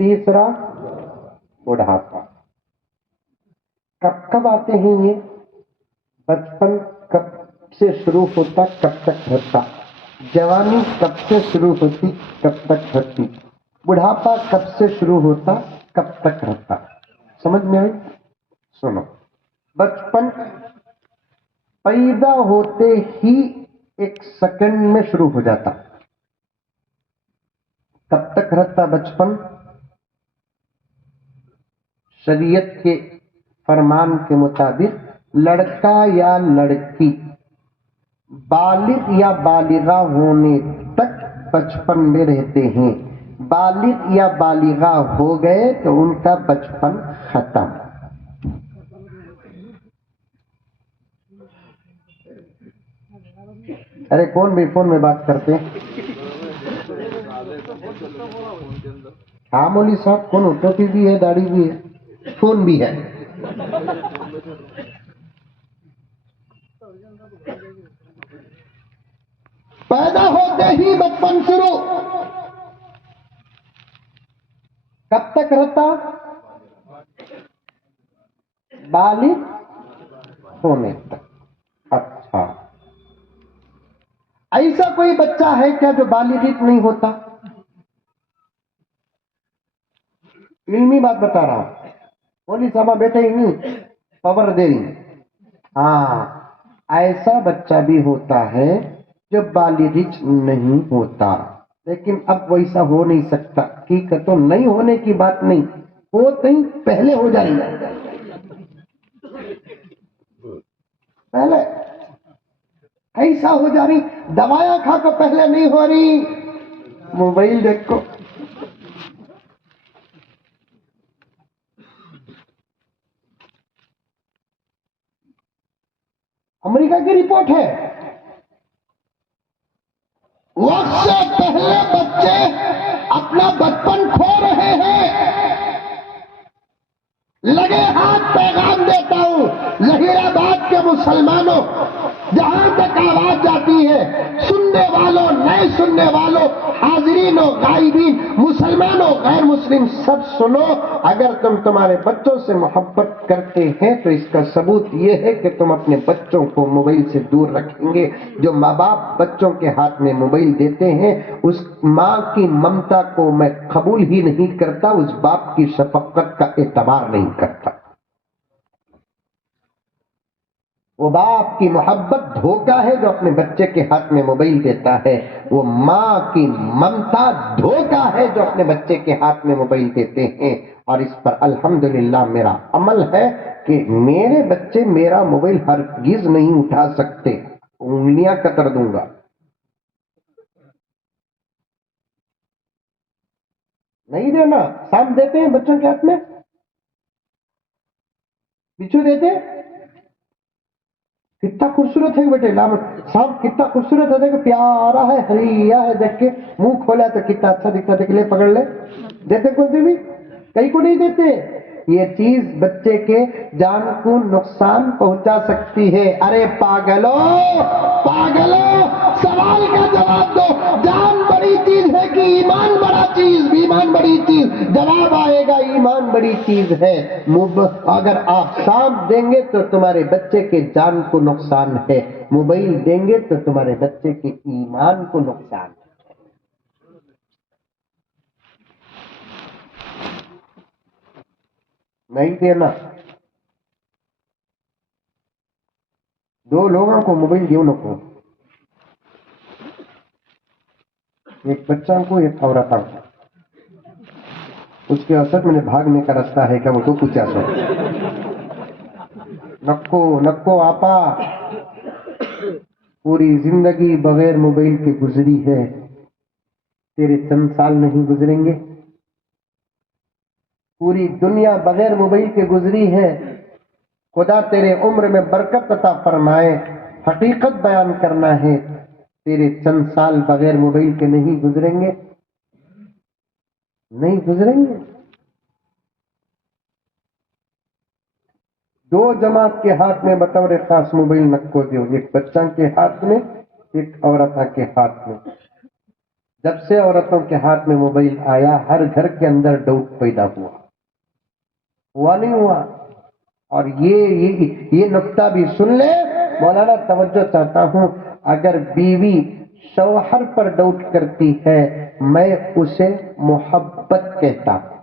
تیسرا بڑھاپا۔ کب کب آتے ہیں یہ؟ بچپن کب سے شروع ہوتا کب تک رہتا، جوانی کب سے شروع ہوتی کب تک رہتی، بڑھاپا کب سے شروع ہوتا کب تک رہتا۔ سمجھ میں آئی؟ سنو، بچپن پیدا ہوتے ہی 1 سیکنڈ میں شروع ہو جاتا، کب تک رہتا بچپن؟ شریعت کے فرمان کے مطابق لڑکا یا لڑکی بالغ یا بالغہ ہونے تک بچپن میں رہتے ہیں. بالغ یا بالغہ ہو گئے تو ان کا بچپن ختم. ارے کون بھی فون میں بات کرتے ہیں؟ ہاں مولوی صاحب کون ہو؟ ٹوپی بھی ہے، داڑھی بھی ہے، فون بھی ہے. پیدا ہوتے ہی بچپن شروع. کب تک رہتا؟ بالغ ہونے تک. اچھا، ایسا کوئی بچہ ہے کیا جو بالغ نہیں ہوتا؟ علمی بات بتا رہا ہوں. مولوی صاحب بیٹھے ہی نہیں، پاور دے رہی. ہاں، ایسا بچہ بھی ہوتا ہے جو بالغ نہیں ہوتا، لیکن اب ویسا ہو نہیں سکتا. ٹھیک ہے، تو نہیں ہونے کی بات نہیں، وہ کہیں پہلے ہو جائے گا. پہلے ایسا ہو جا رہی، دوائیں کھا کر پہلے نہیں ہو رہی. موبائل دیکھو. امریکہ کی رپورٹ ہے، وقت سے پہلے بچے اپنا بچپن کھو رہے ہیں. لگے ہاتھ پیغام دیتا ہوں ظہیر آباد کے مسلمانوں، جہاں تک آواز جاتی ہے، سننے والوں، نئے سننے والوں، حاضرین و غائبین، مسلمانوں، غیر مسلم، سب سنو. اگر تم تمہارے بچوں سے محبت کرتے ہیں تو اس کا ثبوت یہ ہے کہ تم اپنے بچوں کو موبائل سے دور رکھیں گے. جو ماں باپ بچوں کے ہاتھ میں موبائل دیتے ہیں، اس ماں کی ممتا کو میں قبول ہی نہیں کرتا، اس باپ کی شفقت کا اعتبار نہیں کرتا. وہ باپ کی محبت دھوکہ ہے جو اپنے بچے کے ہاتھ میں موبائل دیتا ہے. وہ ماں کی ممتا دھوکہ ہے جو اپنے بچے کے ہاتھ میں موبائل دیتے ہیں. اور اس پر الحمدللہ میرا عمل ہے کہ میرے بچے میرا موبائل ہرگز نہیں اٹھا سکتے، انگلیاں کتر دوں گا. نہیں دینا. سانپ دیتے ہیں بچوں کے ہاتھ میں، بچھو دیتے. کتنا خوبصورت ہے بیٹے، سانپ کتنا خوبصورت ہے، دیکھو پیارا ہے، ہریا ہے، دیکھ کے منہ کھولا تو کتنا اچھا دکھتا ہے. دیکھ لے، پکڑ لے. دیتے کون سے بھی؟ کئی کو نہیں دیتے. یہ چیز بچے کے جان کو نقصان پہنچا سکتی ہے. ارے پاگلو، پاگلو، سوال کا جواب دو. جان بڑی چیز ہے کہ ایمان بڑا چیز؟ ایمان بڑی چیز. جواب آئے گا ایمان بڑی چیز ہے. اگر آپ سانپ دیں گے تو تمہارے بچے کے جان کو نقصان ہے، موبائل دیں گے تو تمہارے بچے کے ایمان کو نقصان ہے. نہیں دینا. دو لوگوں کو موبائل دیو نکو، ایک بچہ کو ایک عورت کو. اس کے اثر میں نے بھاگنے کا راستہ ہے کیا وہ تو پوچھا سو. نکو نکو آپا، پوری زندگی بغیر موبائل کے گزری ہے، تیرے چند سال نہیں گزریں گے؟ پوری دنیا بغیر موبائل کے گزری ہے. خدا تیرے عمر میں برکت عطا فرمائے. حقیقت بیان کرنا ہے، تیرے چند سال بغیر موبائل کے نہیں گزریں گے، نہیں گزریں گے. دو جماعت کے ہاتھ میں بطور خاص موبائل نکو دیو، ایک بچہ کے ہاتھ میں، ایک عورت کے ہاتھ میں. جب سے عورتوں کے ہاتھ میں موبائل آیا، ہر گھر کے اندر ڈاؤٹ پیدا ہوا نہیں ہوا؟ اور یہ نقطہ بھی سن لے مولانا، توجہ چاہتا ہوں. اگر بیوی شوہر پر ڈاؤٹ کرتی ہے، میں اسے محبت کہتا ہوں.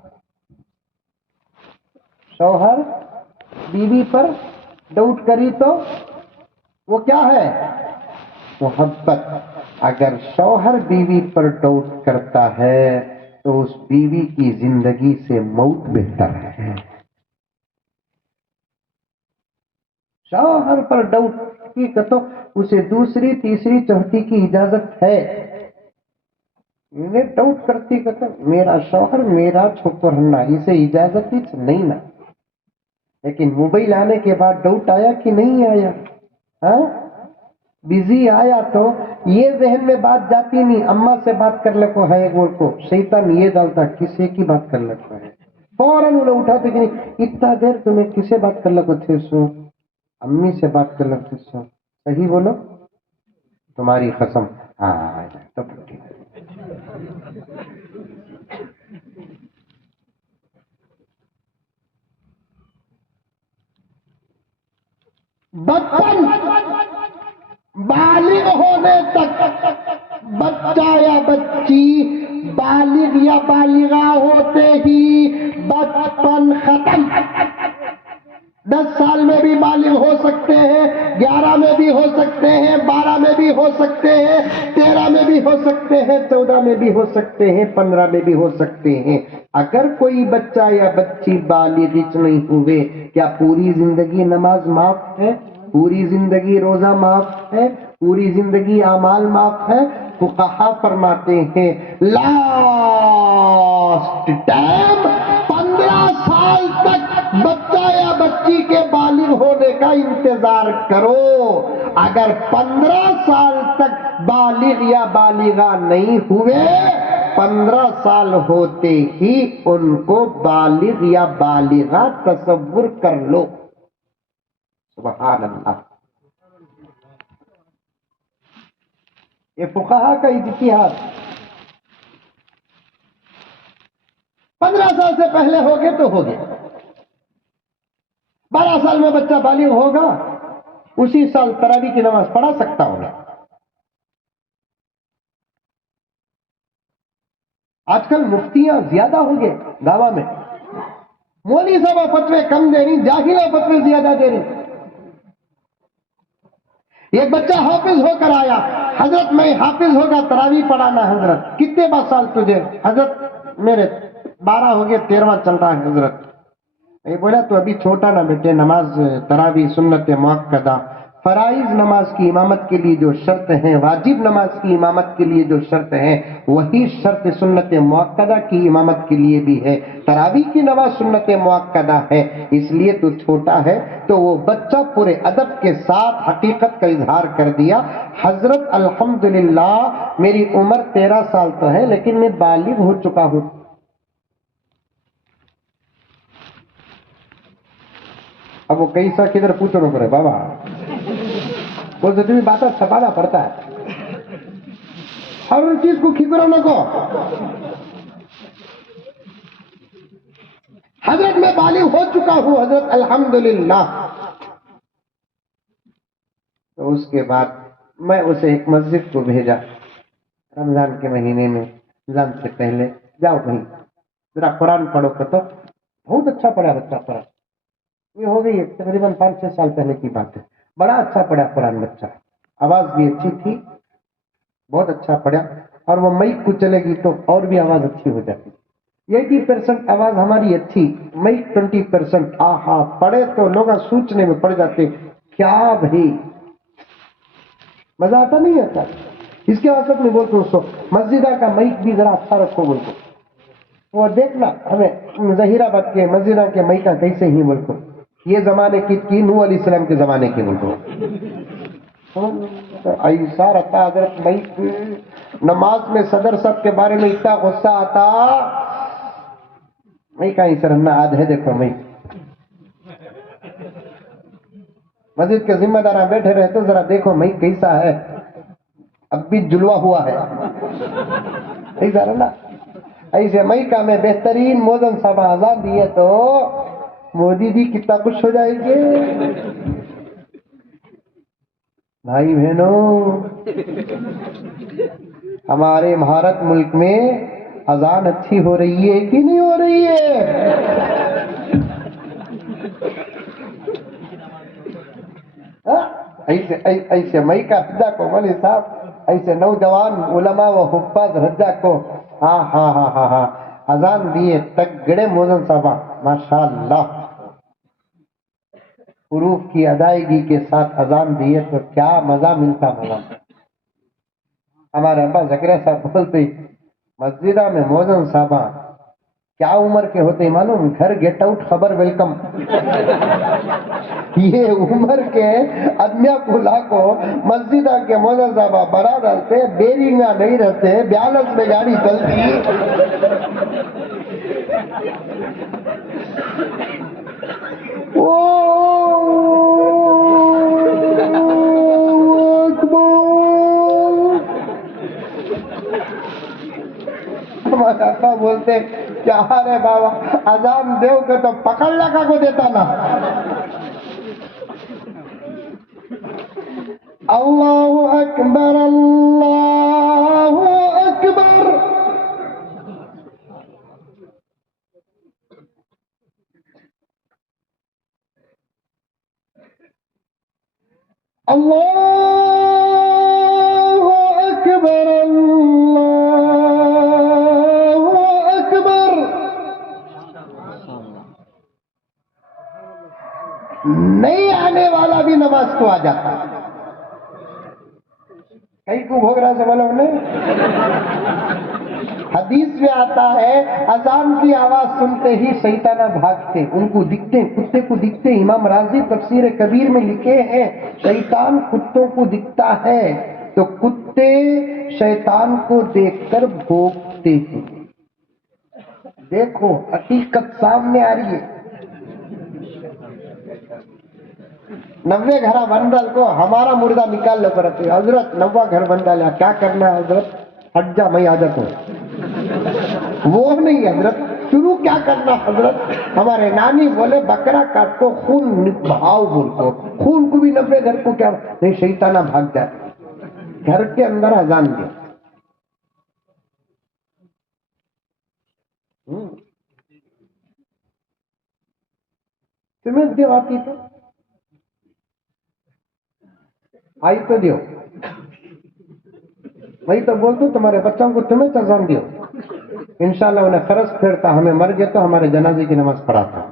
شوہر بیوی پر ڈاؤٹ کری تو وہ کیا ہے؟ محبت. اگر شوہر بیوی پر ڈاؤٹ کرتا ہے تو اس بیوی کی زندگی سے موت بہتر ہے. شوہر پر ڈاؤٹ کی تو اسے دوسری تیسری چوتھی کی اجازت ہے. ڈاؤٹ کرتی کہ میرا شوہر میرا چھپرنا اسے اجازت ہی نہیں نا. لیکن موبائل آنے کے بعد ڈاؤٹ آیا کہ نہیں آیا؟ ہاں بزی آیا تو یہ ذہن میں بات جاتی نہیں اماں سے بات کر لے کو ہے وہ کو شیطان یہ ڈالتا کسے کی بات کر لیتا ہے فوراً انہیں اٹھاتے کہ نہیں اتنا دیر تمہیں کسے بات کر لگو تھے سو امی سے بات کر لگتے سو صحیح بولو تمہاری قسم. ہاں تو ٹھیک ہے. بچپن بالغ ہونے تک بچہ یا بچی بالغ یا بالغہ ہوتے ہی بچپن ختم. 10 سال میں بھی بالغ ہو سکتے ہیں 11 میں بھی ہو سکتے ہیں 12 میں بھی ہو سکتے ہیں 13 میں بھی ہو سکتے ہیں 14 میں بھی ہو سکتے ہیں 15 میں بھی ہو سکتے ہیں. اگر کوئی بچہ یا بچی بالغ نہیں ہوئے کیا پوری زندگی نماز معاف ہے؟ پوری زندگی روزہ معاف ہے؟ پوری زندگی اعمال معاف ہے؟ فقہا فرماتے ہیں لاسٹ ٹائم 15 سال تک بچہ یا بچی کے بالغ ہونے کا انتظار کرو. اگر 15 سال تک بالغ یا بالغہ نہیں ہوئے 15 سال ہوتے ہی ان کو بالغ یا بالغہ تصور کر لو. سبحان اللہ. یہ فقہا کا اجتہاد. 15 سال سے پہلے ہو گئے تو ہو گیا. 12 سال میں بچہ بالغ ہوگا اسی سال تراویح کی نماز پڑھا سکتا ہوگا. آج کل مفتیاں زیادہ ہو گئے دعویٰ میں. مولوی صاحب فتوے کم دے رہی جاہلہ فتوے زیادہ دے رہی. ایک بچہ حافظ ہو کر آیا حضرت میں حافظ ہوگا تراویح پڑھانا. حضرت کتنے سال تجھے؟ حضرت میرے 12 ہو گئے 13واں چل رہا ہے. حضرت یہ بولا تو ابھی چھوٹا نہ بیٹے نماز تراویح سنت مؤکدہ فرائض نماز کی امامت کے لیے جو شرط ہیں واجب نماز کی امامت کے لیے جو شرط ہیں وہی شرط سنت مؤکدہ کی امامت کے لیے بھی ہے. تراویح کی نماز سنت مؤکدہ ہے اس لیے تو چھوٹا ہے. تو وہ بچہ پورے ادب کے ساتھ حقیقت کا اظہار کر دیا حضرت الحمدللہ میری عمر 13 سال تو ہے لیکن میں بالغ ہو چکا ہوں. اب وہ کئی سا کدھر پوچھو نہ کرے بابا وہ ضروری بات چھپانا پڑتا ہے. ہر چیز کو کھکرو نہ کو. حضرت میں بالغ ہو چکا ہوں حضرت الحمدللہ. تو اس کے بعد میں اسے ایک مسجد کو بھیجا رمضان کے مہینے میں. رمضان سے پہلے جاؤ کہیں ذرا قرآن پڑھو تو بہت اچھا پڑھا بچہ قرآن. یہ ہو گئی تقریباً 5-6 سال پہلے کی بات ہے. بڑا اچھا پڑھا قرآن بچہ. آواز بھی اچھی تھی بہت اچھا پڑھا. اور وہ مائک کو چلے گی تو اور بھی آواز اچھی ہو جاتی. 80% آواز ہماری اچھی مائک 20%. آہا پڑھے تو لوگ سوچنے میں پڑ جاتے کیا بھائی مزہ آتا نہیں آتا. اس کے واسطے میں بولتا ہوں سو مسجدہ کا مائک بھی ذرا اچھا رکھو بولتے. وہ دیکھنا ہمیں ظہیر آباد کے مسجدہ کے مائکہ کیسے ہی بولتے یہ زمانے کی نوح علیہ السلام کے زمانے کی بولتے ایسا رہتا. حضرت مائک نماز میں صدر صاحب کے بارے میں اتنا غصہ آتا میں کہیں سر نہ آج ہے. دیکھو میں مسجد کے ذمہ دار بیٹھے رہے تو ذرا دیکھو میں کیسا ہے اب بھی جلوا ہوا ہے ایسا نا. ایسے مئیکا میں بہترین موزن صاحب آزاد دیے تو مودی جی کتنا خوش ہو جائیں گے. بھائی بہنوں ہمارے بھارت ملک میں اذان اچھی ہو رہی ہے کہ نہیں ہو رہی ہے؟ ایسے مئی کا حجا کو مولوی صاحب ایسے نوجوان علماء و حفاظ حجا کو ہاں ہاں ہاں ہاں ہاں اذان دیے تگڑے موزن صاحبہ ماشاء اللہ حروف کی ادائیگی کے ساتھ اذان دیے تو کیا مزہ ملتا مزہ ہمارے ابا زکریا صاحب بولتے مسجدہ میں موزن صاحبہ کیا عمر کے ہوتے معلوم گھر گیٹ آؤٹ خبر ویلکم یہ عمر کے ادمیہ کھلا کو مسجدہ کے موزن صاحبہ برا ڈالتے بیرنگا نہیں رہتے بیالنس میں گاڑی چلتی ہمارے ابا بولتے کیا رے بابا اذان دیو کے تو پکڑ لگا کو دیتا نا اللہ اکبر اللہ اکبر اللہ اکبر اللہ اکبر نہیں آنے والا بھی نماز کو آ جاتا کئی کو بھوگ رہا سے بولو نے حدیث میں آتا ہے اذان کی آواز سنتے ہی شیطانہ بھاگتے ان کو دکھتے کتے کو دکھتے امام راضی تفسیر کبیر میں لکھے ہیں شیطان کتوں کو دکھتا ہے تو کتے شیطان کو دیکھ کر بھوکتے ہیں دیکھو حقیقت سامنے آ رہی ہے 90 گھر بندل کو ہمارا مردہ نکال لو کرتے حضرت 90 گھر بندہ لیا کیا کرنا ہے حضرت ہٹ جا میں عادت ہوں وہ نہیں حضرت شروع کیا کرنا حضرت ہمارے نانی بولے بکرا کاٹ کو خون بہاؤ بول کو خون کو بھی 90 گھر کو کیا نہیں شیطانہ بھاگ جائے گھر کے اندر اذان دیا تمہیں دیو آتی تو آئی تو دیو وہی تو بولتا تمہارے بچوں کو تمہیں تو اذان دیو انشاءاللہ انہیں فرض پھیرتا ہمیں مر گئے تو ہمارے جنازے کی نماز پڑھاتا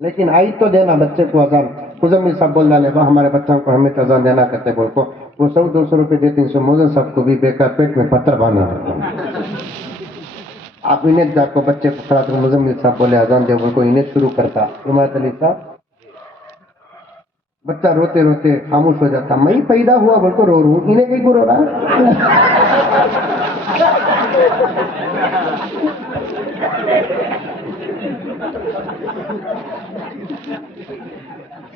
لیکن آئی تو دینا بچے کو اذان مزمل صاحب بول ڈالے ہمارے بچوں کو ہمیں تو اذان دینا کرتے بول کو وہ 100-200 روپے دیتے ہیں موزن صاحب کو بھی بیکار پیٹ میں پتھر باندھا آپ انہیں جا کو بچے کو کھڑا تو مزمل صاحب بولے اذان دے بول کو انہیں شروع کرتا حمایت علی صاحب بچہ روتے روتے خاموش ہو جاتا میں پیدا ہوا بول کو رو رہا ہوں انہیں کہیں کو رو رہا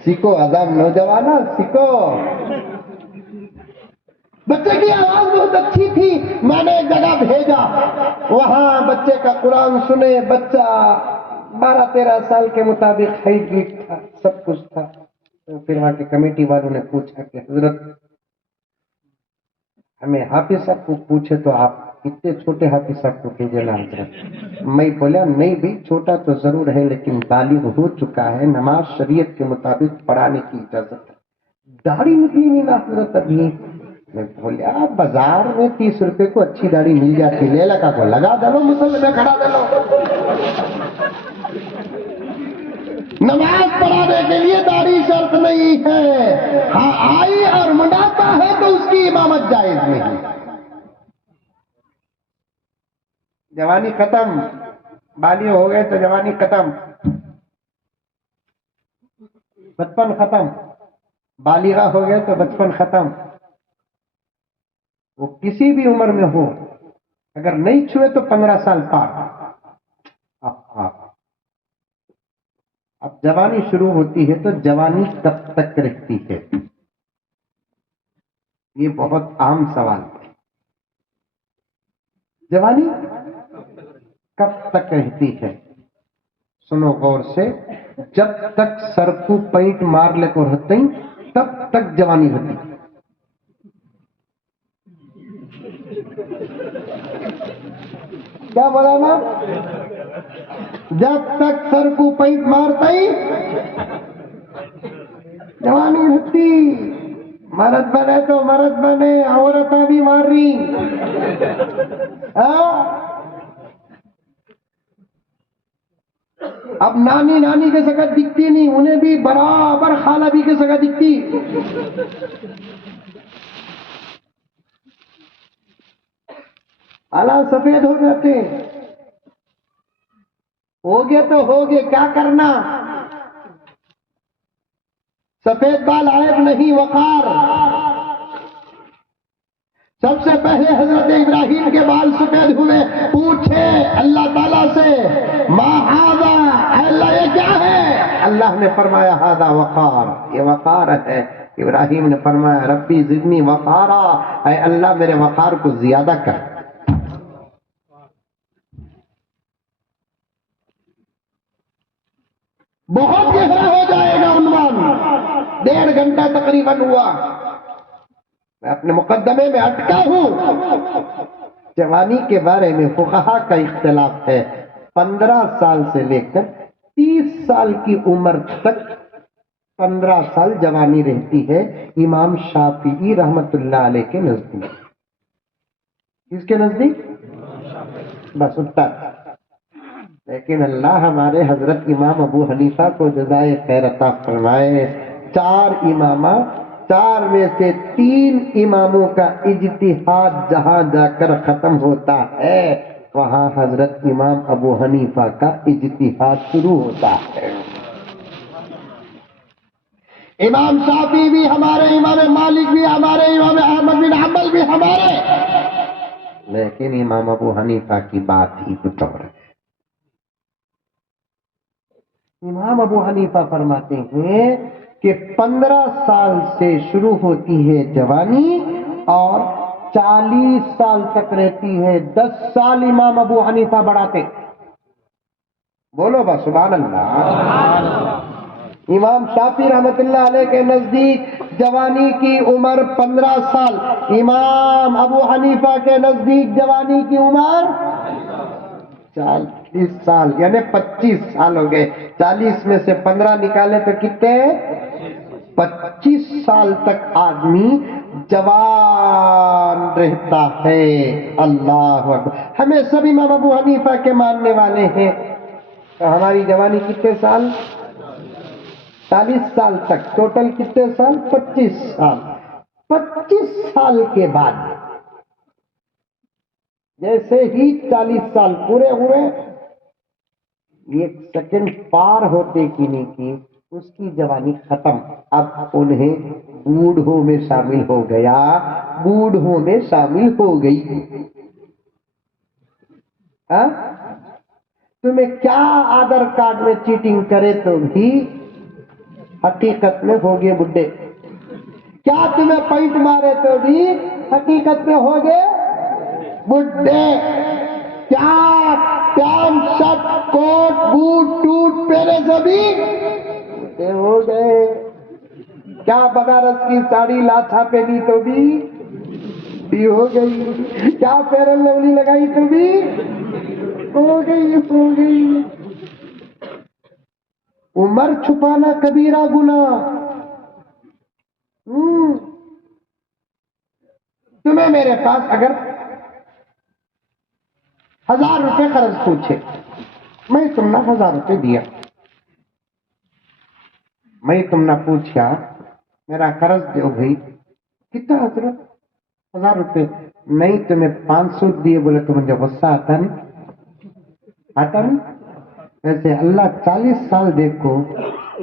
سیکھو اذان نوجوانا سیکھو بچے کی آواز بہت اچھی تھی میں نے ایک جگہ بھیجا وہاں بچے کا قرآن سنے بچہ 12-13 سال کے مطابق ہائٹ ویٹ تھا سب کچھ تھا پھر وہاں کی کمیٹی والوں نے پوچھا کہ حضرت ہمیں حافظ صاحب کو پوچھے تو آپ اتنے چھوٹے حافظ صاحب کو بھیجے نا حضرت میں بولا نہیں بھائی چھوٹا تو ضرور ہے لیکن بالغ ہو چکا ہے نماز شریعت کے مطابق پڑھانے کی اجازت ہے داڑھی نکلی نہیں نا حضرت ابھی میں بولیا بازار میں 30 روپے کو اچھی داڑھی مل جاتی لے لگا کو لگا ڈالو مسلے میں کھڑا ڈالو نماز پڑھانے کے لیے داڑھی شرط نہیں ہے ہاں آئی اور منڈاتا ہے تو اس کی امامت جائز نہیں جوانی ختم بالغ ہو گئے تو جوانی ختم بچپن ختم بالغہ ہو گئے تو بچپن ختم وہ کسی بھی عمر میں ہو اگر نہیں چھوئے تو 15 سال پار اب جوانی شروع ہوتی ہے تو جوانی کب تک رہتی ہے یہ بہت عام سوال ہے جوانی کب تک رہتی ہے سنو غور سے جب تک سر کو پینٹ مار لے کو رہتے ہیں تب تک جوانی ہوتی کیا بولا نا جب تک سر کو پینٹ مارتا ہی جوانی ہوتی مرد بنے تو مرد بنے عورتیں بھی مار رہی اب نانی کے سگا دکھتی نہیں، انہیں بھی برابر خالہ بھی کے سگا دکھتی. اللہ سفید ہو جاتے. ہو گئے تو ہو گئے، کیا کرنا. سفید بال عیب نہیں، وقار. سب سے پہلے حضرت ابراہیم کے بال سفید ہوئے، پوچھے اللہ تعالیٰ سے ما ھذا، اے اللہ یہ کیا ہے؟ اللہ نے فرمایا ھذا وقار، یہ وقار ہے. ابراہیم نے فرمایا ربی زدنی وقارا، اے اللہ میرے وقار کو زیادہ کر. بہت گہرا ہو جائے گا عنوان، 1.5 گھنٹہ تقریباً ہوا. میں اپنے مقدمے میں اٹکا ہوں. جوانی کے بارے میں فقہا کا اختلاف ہے. 15 سال سے لے کر 30 سال کی عمر تک 15 سال جوانی رہتی ہے امام شافعی رحمت اللہ علیہ کے نزدیک. کس کے نزدیک؟ بس اتر. لیکن اللہ ہمارے حضرت امام ابو حنیفہ کو جزائے خیر عطا فرمائے. 4 امامہ، 4 میں سے 3 اماموں کا اجتہاد جہاں جا کر ختم ہوتا ہے وہاں حضرت امام ابو حنیفہ کا اجتہاد شروع ہوتا ہے. امام شافعی بھی ہمارے، امام مالک بھی ہمارے، امام احمد بن حنبل بھی ہمارے، لیکن امام ابو حنیفہ کی بات ہی کچھ اور ہے. امام ابو حنیفہ فرماتے ہیں کہ 15 سال سے شروع ہوتی ہے جوانی اور 40 سال تک رہتی ہے. 10 سال امام ابو حنیفہ بڑھاتے. بولو بس سبحان اللہ. امام شافعی رحمت اللہ علیہ کے نزدیک جوانی کی عمر 15 سال، امام ابو حنیفہ کے نزدیک جوانی کی عمر 40 سال، یعنی 25 سال ہو گئے. 40 میں سے 15 نکالے تو کتنے؟ 25 سال تک آدمی جوان رہتا ہے. اللہ اکبر. ہمیں سب امام ابو حنیفہ کے ماننے والے ہیں. تو ہماری جوانی کتنے سال؟ 40 سال تک. ٹوٹل کتنے سال؟ 25 سال. 25 سال کے بعد جیسے ہی 40 سال پورے ہوئے، 1 سیکنڈ پار ہوتے کی نہیں کی اس کی جوانی ختم. اب انہیں بوڑھوں میں شامل ہو گیا، بوڑھوں میں شامل ہو گئی. تمہیں کیا آدھار کارڈ میں چیٹنگ کرے تو بھی حقیقت میں ہو گئے بڈھے. کیا تمہیں پینٹ مارے تو بھی حقیقت میں ہو گئے بڈھے. کیا پینٹ شرٹ کوٹ بوٹ ٹوٹ پہنے سے بھی بڈھے ہو گئے. کیا بنارس کی ساڑی لاچھا پہنی تو بھی ہو گئی. کیا فیئر اینڈ لولی لگائی تو بھی ہو گئی. عمر چھپانا کبیرہ گناہ. تمہیں میرے پاس اگر 1000 روپے قرض پوچھے، میں تم نے 1000 روپے دیا. میں تم نے پوچھا میرا قرض دو بھائی. کتنا حضرت؟ 1000 روپے. نہیں تمہیں 500 دیے بولے تو مجھے غصہ آتا نہیں. ایسے اللہ 40 سال دیکھو،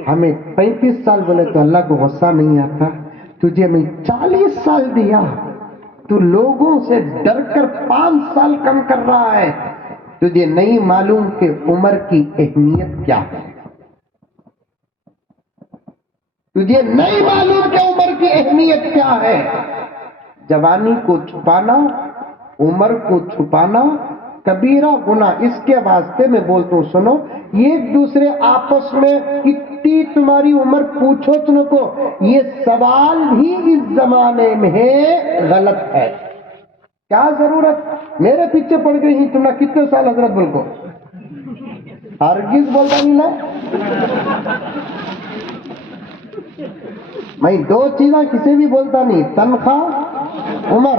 ہمیں 35 سال بولے تو اللہ کو غصہ نہیں آتا. تجھے میں 40 سال دیا، تو لوگوں سے ڈر کر 5 سال کم کر رہا ہے. تجھے نہیں معلوم کہ عمر کی اہمیت کیا ہے. تجھے نہیں معلوم کہ عمر کی اہمیت کیا ہے. جوانی کو چھپانا، عمر کو چھپانا کبیرہ گناہ. اس کے واسطے میں بولتا ہوں سنو، ایک دوسرے آپس میں کتنی تمہاری عمر پوچھو تم کو، یہ سوال بھی اس زمانے میں غلط ہے. کیا ضرورت؟ میرے پیچھے پڑ گئی ہی. تم نے کتنے سال حضرت بول کو ہرگز بولتا نہیں نا. میں 2 چیزیں کسی بھی بولتا نہیں، تنخواہ، عمر.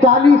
40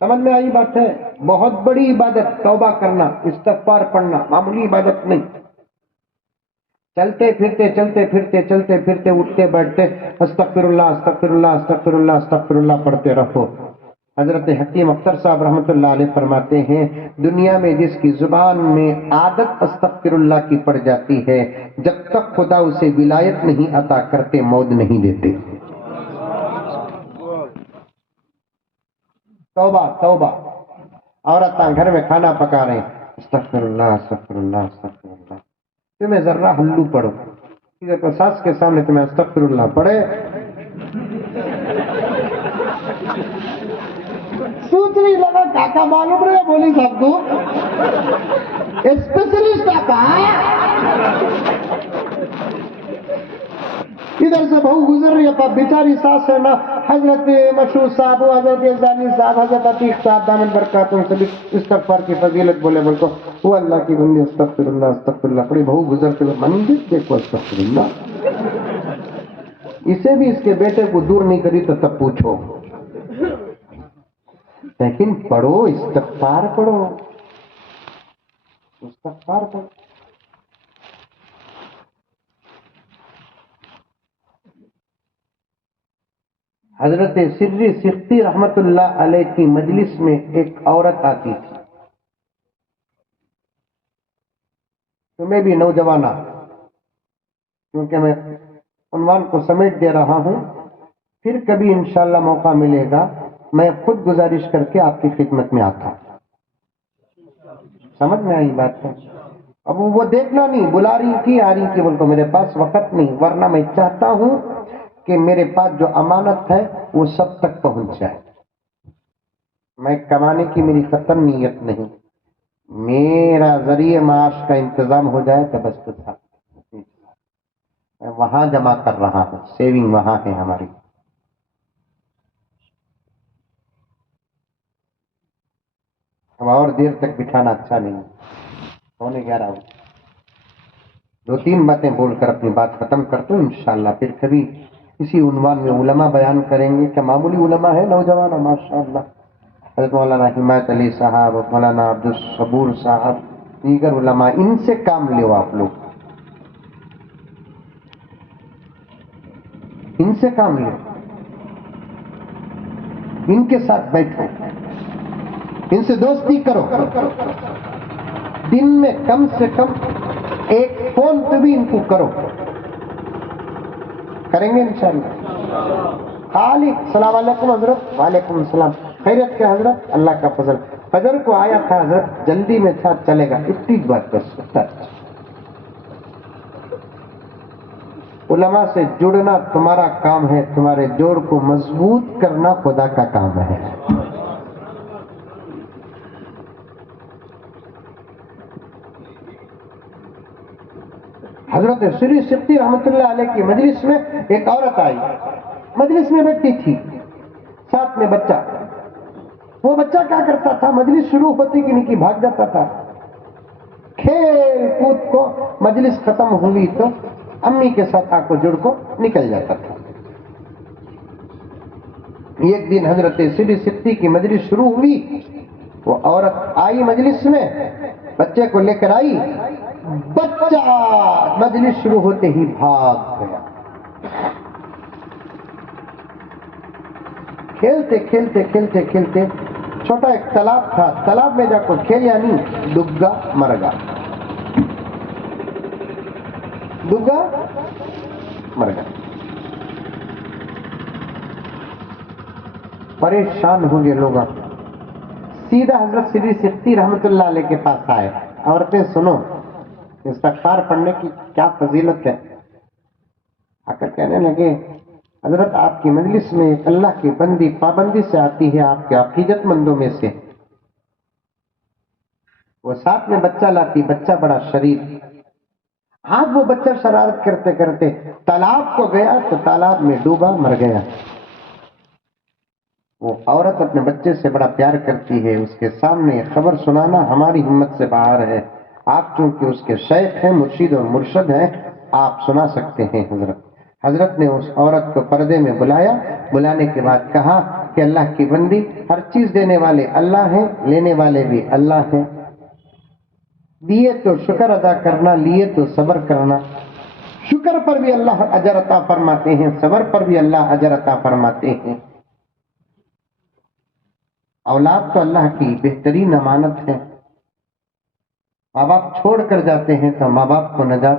سمجھ میں آئی بات ہے؟ بہت بڑی عبادت توبہ کرنا، استغفار پڑھنا، معمولی عبادت نہیں. چلتے پھرتے اٹھتے بیٹھتے استغفر اللہ استغفر اللہ استغفر اللہ استغفر اللہ پڑھتے رہو. حضرت حکیم اختر صاحب رحمۃ اللہ علیہ فرماتے ہیں دنیا میں جس کی زبان میں عادت استغفر اللہ کی پڑ جاتی ہے، جب تک خدا اسے ولایت نہیں عطا کرتے موت نہیں دیتے. توبہ توبہ. عورتاں گھر میں کھانا پکا رہے ہیں، استغفر اللہ استغفر اللہ استغفر اللہ. تمہیں ذرہ ہلو پڑھو، ساس کے سامنے تمہیں استغفر اللہ پڑھے، سوچ نہیں لگا کاکا معلوم رہے بولی صاحب کو اسپیشلسٹ آتا. ادھر سے بہو گزر رہی ہے، بیچاری ساس ہے نا، حضرت مشہور صاحب، حضرت ازانی صاحب، حضرت عتیق صاحب دامن برکاتہ سبھی استغفار کی فضیلت بولے بول کو وہ اللہ کی بندی استغفر اللہ استغفر اللہ پڑی. بہو گزرتے ہوئے منظر دیکھو استغفر اللہ. اسے بھی اس کے بیٹے کو دور نہیں کری تو تب پوچھو، لیکن پڑھو استغفار پڑھو استغفار پڑھو. حضرت سری سختی رحمت اللہ علیہ کی مجلس میں ایک عورت آتی تھی. تمہیں بھی نوجوانہ، کیونکہ میں عنوان کو سمیٹ دے رہا ہوں، پھر کبھی انشاءاللہ موقع ملے گا میں خود گزارش کر کے آپ کی خدمت میں آتا ہوں. سمجھ میں آئی بات ہے؟ اب وہ دیکھنا نہیں بلا رہی کی آ رہی کی بول کو میرے پاس وقت نہیں، ورنہ میں چاہتا ہوں کہ میرے پاس جو امانت ہے وہ سب تک پہنچ جائے. میں کمانے کی میری ختم نیت نہیں، میرا ذریعہ معاش کا انتظام ہو جائے تو بس تو تھا. میں وہاں جمع کر رہا ہوں، سیونگ وہاں ہے ہماری. اب اور دیر تک بٹھانا اچھا نہیں. 11:15 دو تین باتیں بول کر اپنی بات ختم کرتا ہوں انشاءاللہ. پھر کبھی اسی عنوان میں علماء بیان کریں گے کہ معمولی علماء ہے نوجوان ماشاءاللہ، حضرت مولانا حمایت علی صاحب، مولانا عبدالصبور صاحب، دیگر علماء، ان سے کام لو. آپ لوگ ان سے کام لو، ان کے ساتھ بیٹھو، ان سے دوستی کرو. دن میں کم سے کم ایک فون پہ بھی ان کو کرو. کریں گے انشاءاللہ. خالی السلام علیکم حضرت، وعلیکم السلام، خیریت کے حضرت، اللہ کا فضل، فجر کو آیا تھا حضرت، جلدی میں تھا چلے گا، اتنی بات بس. علماء سے جڑنا تمہارا کام ہے، تمہارے جوڑ کو مضبوط کرنا خدا کا کام ہے. حضرت سری سختی رحمت اللہ علیہ کی مجلس میں ایک عورت آئی، مجلس میں بیٹھی تھی، ساتھ میں بچہ. وہ بچہ کیا کرتا تھا، مجلس شروع ہوتی کہ نہیں کی بھاگ جاتا تھا، کھیل کود کو مجلس ختم ہوئی تو امی کے ساتھ آ کو جڑ کو نکل جاتا تھا. ایک دن حضرت سری سختی کی مجلس شروع ہوئی، وہ عورت آئی مجلس میں، بچے کو لے کر آئی، بچہ مجلس شروع ہوتے ہی بھاگ گیا. کھیلتے کھیلتے کھیلتے کھیلتے چھوٹا ایک تالاب تھا، تالاب میں جا کر کھیلیا نہیں، ڈب گا، مر گا. ڈب گا، مر گا. پریشان ہوں گے لوگ. سیدھا حضرت سری سختی رحمت اللہ علیہ کے پاس آئے. عورتیں سنو، استغفار پڑھنے کی کیا فضیلت ہے. آ کر کہنے لگے حضرت آپ کی مجلس میں ایک اللہ کی بندی پابندی سے آتی ہے، آپ کے عقیدت مندوں میں سے، وہ ساتھ میں بچہ لاتی، بچہ بڑا شریف. آج وہ بچہ شرارت کرتے کرتے تالاب کو گیا تو تالاب میں ڈوبا، مر گیا. وہ عورت اپنے بچے سے بڑا پیار کرتی ہے، اس کے سامنے یہ خبر سنانا ہماری ہمت سے باہر ہے. آپ چونکہ اس کے شیخ ہیں، مرشد اور مرشد ہیں، آپ سنا سکتے ہیں. حضرت نے اس عورت کو پردے میں بلایا، بلانے کے بعد کہا کہ کہ اللہ کی بندی ہر چیز دینے والے اللہ ہیں، لینے والے بھی اللہ ہیں. دیے تو شکر ادا کرنا، لیے تو صبر کرنا. شکر پر بھی اللہ اجر عطا فرماتے ہیں، صبر پر بھی اللہ اجر عطا فرماتے ہیں. اولاد تو اللہ کی بہترین امانت ہے. ماں باپ چھوڑ کر جاتے ہیں تو ماں باپ کو نجات.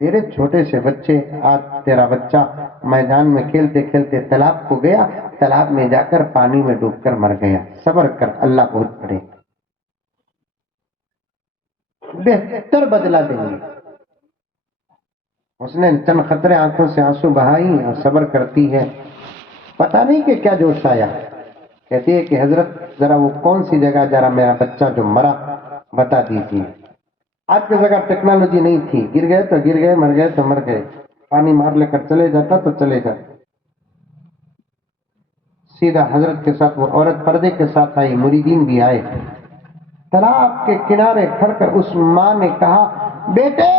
تیرے چھوٹے سے بچے، آج تیرا بچہ میدان میں کھیلتے کھیلتے تالاب کو گیا، تالاب میں جا کر پانی میں ڈوب کر مر گیا. صبر کر، اللہ بہت بڑے، بہتر بدلہ دیں گے. اس نے چند خطرے آنکھوں سے آنسو بہائی اور صبر کرتی ہے. پتہ نہیں کہ کیا جوش آیا. کہتی ہے کہ حضرت ذرا وہ کون سی جگہ ذرا میرا بچہ جو مرا بتا دیجیے. آج کی جگہ ٹیکنالوجی نہیں تھی، گر گئے تو گر گئے، مر گئے تو مر گئے، پانی مار لے کر چلے جاتا تو چلے جاتا. سیدھا حضرت کے ساتھ وہ عورت پردے کے ساتھ آئی، مریدین بھی آئے. تالاب کے کنارے کھڑ کر اس ماں نے کہا، بیٹے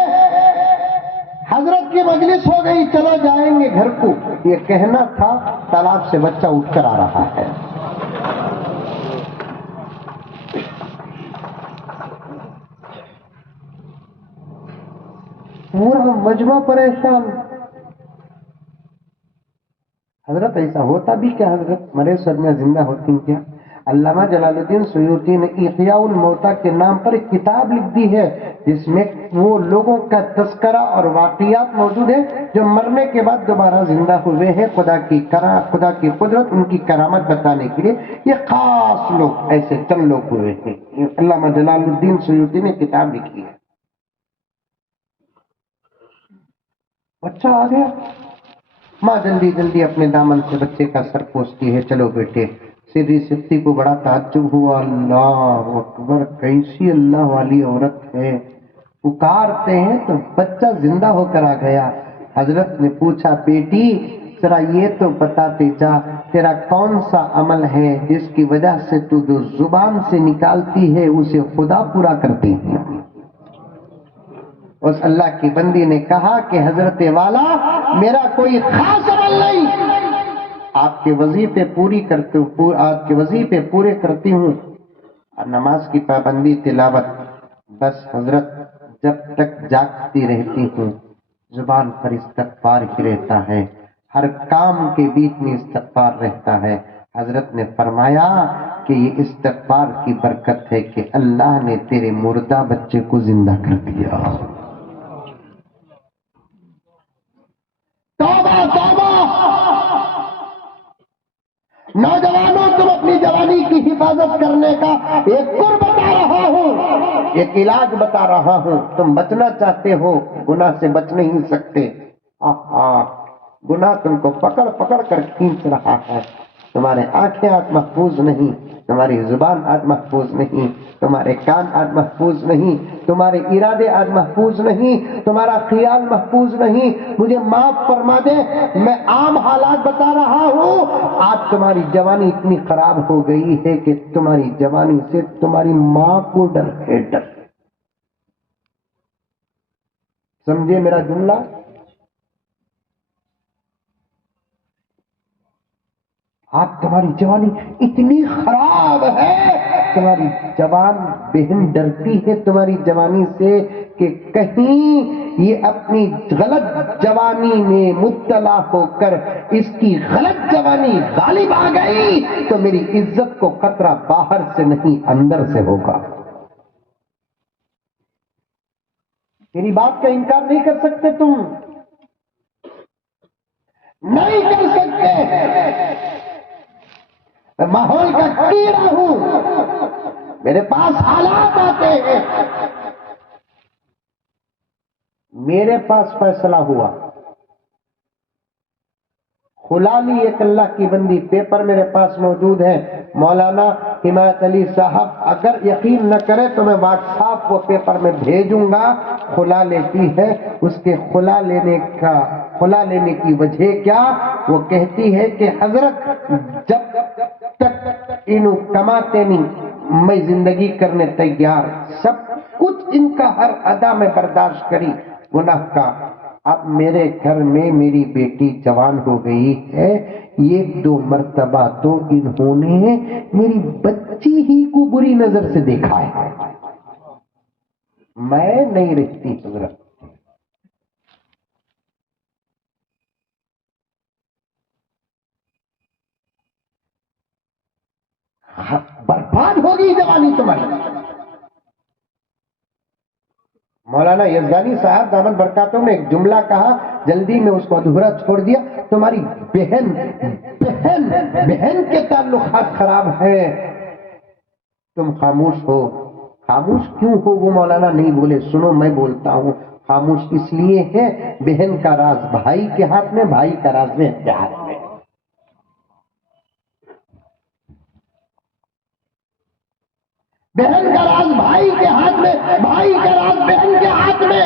حضرت کی مجلس ہو گئی، چلو جائیں گے گھر کو. یہ کہنا تھا، تالاب سے بچہ اٹھ کر آ رہا ہے. پورا مجمع پریشان. حضرت ایسا ہوتا بھی کیا؟ حضرت مرے سرمیاں زندہ ہوتی کیا؟ علامہ جلال الدین سیوطی نے احیاء الموتیٰ کے نام پر ایک کتاب لکھ دی ہے جس میں وہ لوگوں کا تذکرہ اور واقعات موجود ہیں جو مرنے کے بعد دوبارہ زندہ ہوئے ہیں. خدا کی قدرت، ان کی کرامت بتانے کے لیے یہ خاص لوگ، ایسے چند لوگ ہوئے ہیں. علامہ جلال الدین سیوطی نے کتاب لکھی ہے. بچہ آ گیا، ماں جلدی جلدی اپنے دامن سے بچے کا سر پوچھتی ہے، چلو بیٹے. سیدھی سکتی کو بڑا تعجب ہوا، اللہ اکبر، کیسی اللہ والی عورت ہے. پکارتے ہیں تو بچہ زندہ ہو کر آ گیا. حضرت نے پوچھا، بیٹی ذرا یہ تو بتاتے جا، تیرا کون سا عمل ہے جس کی وجہ سے تو جو زبان سے نکالتی ہے اسے خدا پورا کرتی ہے؟ اس اللہ کی بندی نے کہا کہ حضرت والا، میرا کوئی خاص عمل نہیں، آپ کے وظیفے پورے کرتی ہوں اور نماز کی پابندی، تلاوت. بس حضرت جب تک جاگتی رہتی ہوں زبان پر استغفار ہی رہتا ہے، ہر کام کے بیچ میں استغفار رہتا ہے. حضرت نے فرمایا کہ یہ استغفار کی برکت ہے کہ اللہ نے تیرے مردہ بچے کو زندہ کر دیا. توبہ توبہ. نوجوانوں، تم اپنی جوانی کی حفاظت کرنے کا ایک قرب بتا رہا ہوں، ایک علاج بتا رہا ہوں. تم بچنا چاہتے ہو، گناہ سے بچ نہیں سکتے. گناہ تم کو پکڑ پکڑ کر کھینچ رہا ہے. تمہارے آنکھیں آج محفوظ نہیں، تمہاری زبان آج محفوظ نہیں، تمہارے کان آج محفوظ نہیں، تمہارے ارادے آج محفوظ نہیں، تمہارا خیال محفوظ نہیں. مجھے معاف فرما دے، میں عام حالات بتا رہا ہوں. آج تمہاری جوانی اتنی خراب ہو گئی ہے کہ تمہاری جوانی سے تمہاری ماں کو ڈر ہے، ڈر. سمجھے میرا جملہ؟ آج تمہاری جوانی اتنی خراب ہے، تمہاری جوان بہن ڈرتی ہے تمہاری جوانی سے کہ کہیں یہ اپنی غلط جوانی میں مبتلا ہو کر اس کی غلط جوانی غالب آ گئی تو میری عزت کو خطرہ باہر سے نہیں اندر سے ہوگا. میری بات کا انکار نہیں کر سکتے، تم نہیں کر سکتے. میں ماحول کا کیڑا ہوں، میرے پاس حالات آتے ہیں، میرے پاس فیصلہ ہوا. خلالی ایک اللہ کی بندی، پیپر میرے پاس موجود ہے، مولانا حمایت علی صاحب. اگر یقین نہ کرے تو میں واٹس ایپ کو پیپر میں بھیجوں گا. خلا لیتی ہے، اس کے خلا لینے کی وجہ کیا؟ وہ کہتی ہے کہ حضرت جب تک انہوں کماتے نہیں میں زندگی کرنے تیار، سب کچھ ان کا ہر ادا میں برداشت کری، گناہ کا اب میرے گھر میں میری بیٹی جوان ہو گئی ہے، 1-2 مرتبہ تو انہوں نے میری بچی ہی کو بری نظر سے دیکھا ہے، میں نہیں رہتی حضرت۔ برباد ہوگی جوانی تمہاری۔ مولانا یزدانی صاحب دامن برکاتہم نے ایک جملہ کہا، جلدی میں اس کو ادھورا چھوڑ دیا، تمہاری بہن بہن بہن کے تعلقات خراب ہیں، تم خاموش ہو۔ خاموش کیوں ہو وہ مولانا نہیں بولے، سنو میں بولتا ہوں۔ خاموش اس لیے ہے، بہن کا راز بھائی کے ہاتھ میں، بھائی کا راز بہن کے ہاتھ میں۔ بہن کا راز بھائی کے ہاتھ میں، بھائی کا راز بہن کے ہاتھ میں۔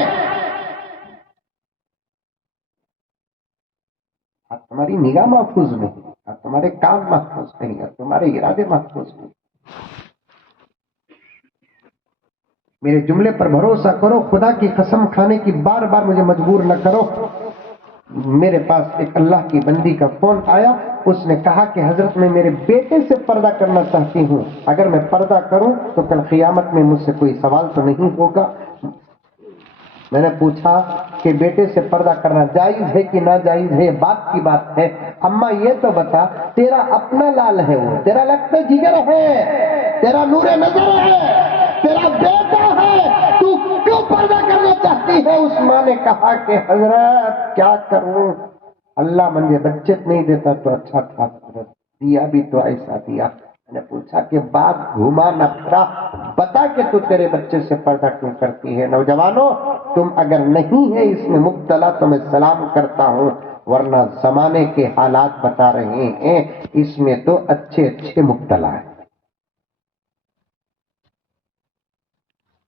اب تمہاری نگاہ محفوظ نہیں، اب تمہارے کام محفوظ نہیں، اب تمہارے ارادے محفوظ نہیں۔ میرے جملے پر بھروسہ کرو، خدا کی قسم کھانے کی بار بار مجھے مجبور نہ کرو۔ میرے پاس ایک اللہ کی بندی کا فون آیا، اس نے کہا کہ حضرت میں میرے بیٹے سے پردہ کرنا چاہتی ہوں، اگر میں پردہ کروں تو کل قیامت میں مجھ سے کوئی سوال تو نہیں ہوگا۔ میں نے پوچھا کہ بیٹے سے پردہ کرنا جائز ہے کہ ناجائز ہے، یہ بات کی بات ہے، اماں یہ تو بتا، تیرا اپنا لال ہے، وہ تیرا لگتا جگر ہے، تیرا نور نظر ہے، تیرا بیٹا ہے، تو کیوں پردہ کرنا چاہتی ہے؟ اس ماں نے کہا کہ حضرت کیا کروں، اللہ مجھے بچے نہیں دیتا تو اچھا تھا، حضرت دیا بھی تو ایسا دیا۔ میں نے پوچھا کہ بات گھما نہ پھرا، بتا کہ تو تیرے بچے سے پردہ کیوں کرتی ہے؟ نوجوانوں، تم اگر نہیں ہے اس میں مبتلا تو میں سلام کرتا ہوں، ورنہ زمانے کے حالات بتا رہے ہیں اس میں تو اچھے اچھے مبتلا ہیں۔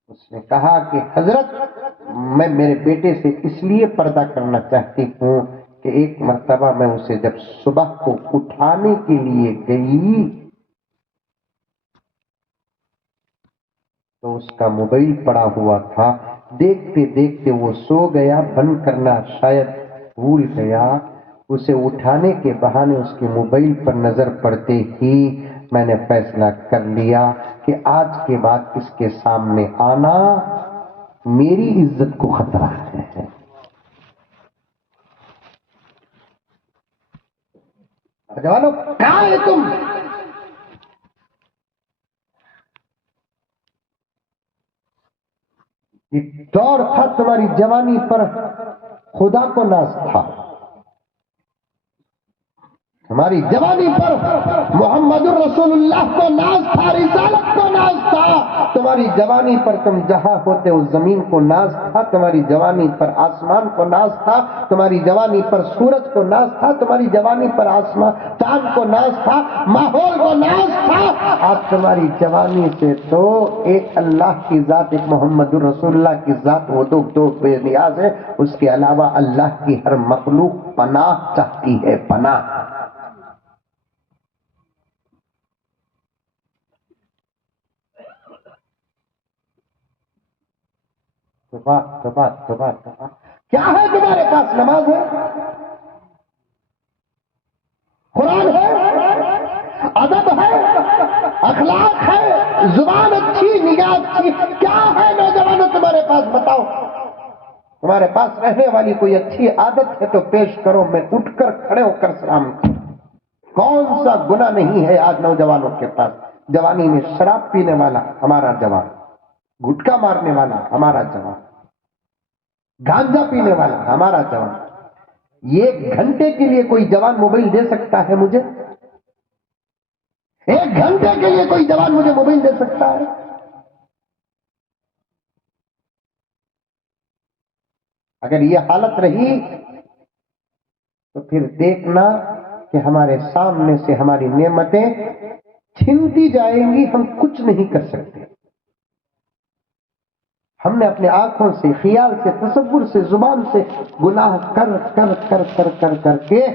اس نے کہا کہ حضرت میں میرے بیٹے سے اس لیے پردہ کرنا چاہتی ہوں کہ ایک مرتبہ میں اسے جب صبح کو اٹھانے کے لیے گئی تو اس کا موبائل پڑا ہوا تھا، دیکھتے دیکھتے وہ سو گیا، بند کرنا شاید بھول گیا، اسے اٹھانے کے بہانے اس کے موبائل پر نظر پڑتے ہی میں نے فیصلہ کر لیا کہ آج کے بعد اس کے سامنے آنا میری عزت کو خطرہ ہے۔ جوانو کہاں ہے تم؟ ایک دور تھا تمہاری جوانی پر خدا کو ناز تھا، ہماری جوانی پر محمد الرسول اللہ کو ناز تھا، رسالت کو ناز تھا، تمہاری جوانی پر تم جہاں ہوتے اس زمین کو ناز تھا، تمہاری جوانی پر آسمان کو ناز تھا، تمہاری جوانی پر سورج کو ناز تھا، تمہاری جوانی پر آسمان چاند کو ناز تھا، ماحول کو ناز تھا۔ آج تمہاری جوانی سے تو ایک اللہ کی ذات، ایک محمد الرسول اللہ کی ذات، وہ تو بے نیاز ہے، اس کے علاوہ اللہ کی ہر مخلوق پناہ چاہتی ہے، پناہ۔ کیا ہے تمہارے پاس؟ نماز ہے، قرآن ہے، ادب ہے، اخلاق ہے، زبان اچھی، نگاہ اچھی، کیا ہے نوجوانوں تمہارے پاس؟ بتاؤ، تمہارے پاس رہنے والی کوئی اچھی عادت ہے تو پیش کرو، میں اٹھ کر کھڑے ہو کر سلام کروں۔ کون سا گناہ نہیں ہے آج نوجوانوں کے پاس؟ جوانی میں شراب پینے والا ہمارا جوان، گٹکا مارنے والا ہمارا جوان، گانجا پینے والا ہمارا جوان۔ ایک گھنٹے کے لیے کوئی جوان موبائل دے سکتا ہے مجھے؟ ایک گھنٹے کے لیے کوئی جوان مجھے موبائل دے سکتا ہے؟ اگر یہ حالت رہی تو پھر دیکھنا کہ ہمارے سامنے سے ہماری نعمتیں چھنتی جائیں گی، ہم کچھ نہیں کر سکتے۔ ہم نے اپنے آنکھوں سے، خیال سے، تصور سے، زبان سے گناہ کر کر کر کر کر کر کے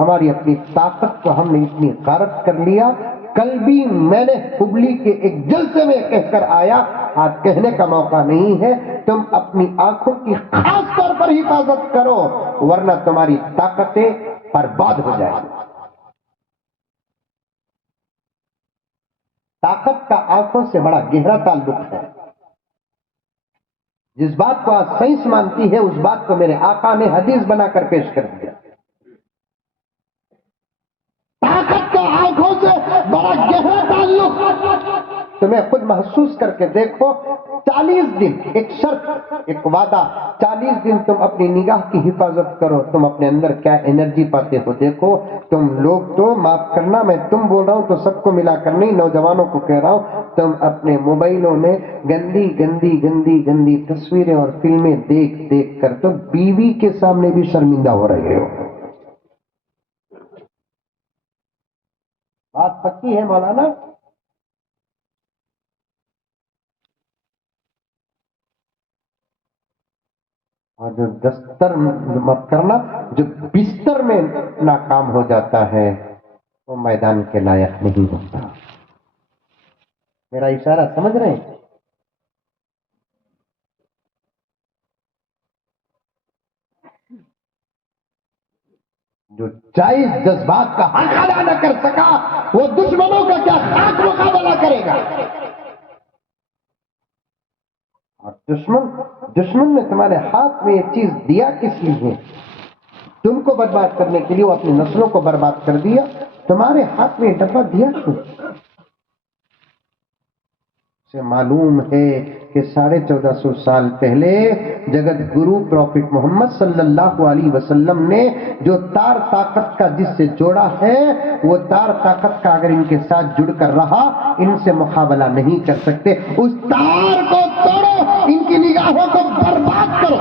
ہماری اپنی طاقت کو ہم نے اتنی غارت کر لیا کل بھی میں نے ہبلی کے ایک جلسے میں کہہ کر آیا، آج کہنے کا موقع نہیں ہے، تم اپنی آنکھوں کی خاص طور پر حفاظت کرو ورنہ تمہاری طاقتیں برباد ہو جائیں گی۔ طاقت کا آنکھوں سے بڑا گہرا تعلق ہے۔ جس بات کو آج سائنس مانتی ہے اس بات کو میرے آقا نے حدیث بنا کر پیش کر دیا۔ طاقت کا آنکھوں سے بڑا گہرا تعلق تمہیں خود محسوس کر کے دیکھو۔ 40 دن ایک شرط، ایک وعدہ، 40 دن تم اپنی نگاہ کی حفاظت کرو، تم اپنے اندر کیا انرجی پاتے ہو دیکھو۔ تم لوگ تو معاف کرنا، میں تم بول رہا ہوں تو سب کو ملا کر نہیں، نوجوانوں کو کہہ رہا ہوں، تم اپنے موبائلوں میں گندی گندی گندی گندی تصویریں اور فلمیں دیکھ دیکھ کر تو بیوی کے سامنے بھی شرمندہ ہو رہے ہو۔ بات پکی ہے مولانا؟ اور جو دستر مت کرنا، جو بستر میں ناکام ہو جاتا ہے وہ میدان کے لائق نہیں ہوتا۔ میرا اشارہ سمجھ رہے ہیں؟ جو جائز جذبات کا حق ادا نہ کر سکا وہ دشمنوں کا کیا خاک مقابلہ کرے گا؟ اور دشمن نے تمہارے ہاتھ میں یہ چیز دیا کس لیے؟ تم کو برباد کرنے کے لیے، وہ اپنی نسلوں کو برباد کر دیا۔ تمہارے ہاتھ میں یہ ڈبہ دیا کیوں؟ سے معلوم ہے کہ 1450 سال پہلے جگت گرو پروفٹ محمد صلی اللہ علیہ وسلم نے جو تار طاقت کا جس سے جوڑا ہے، وہ تار طاقت کا اگر ان کے ساتھ جڑ کر رہا، ان سے مقابلہ نہیں کر سکتے۔ اس تار کو توڑو، ان کی نگاہوں کو برباد کرو۔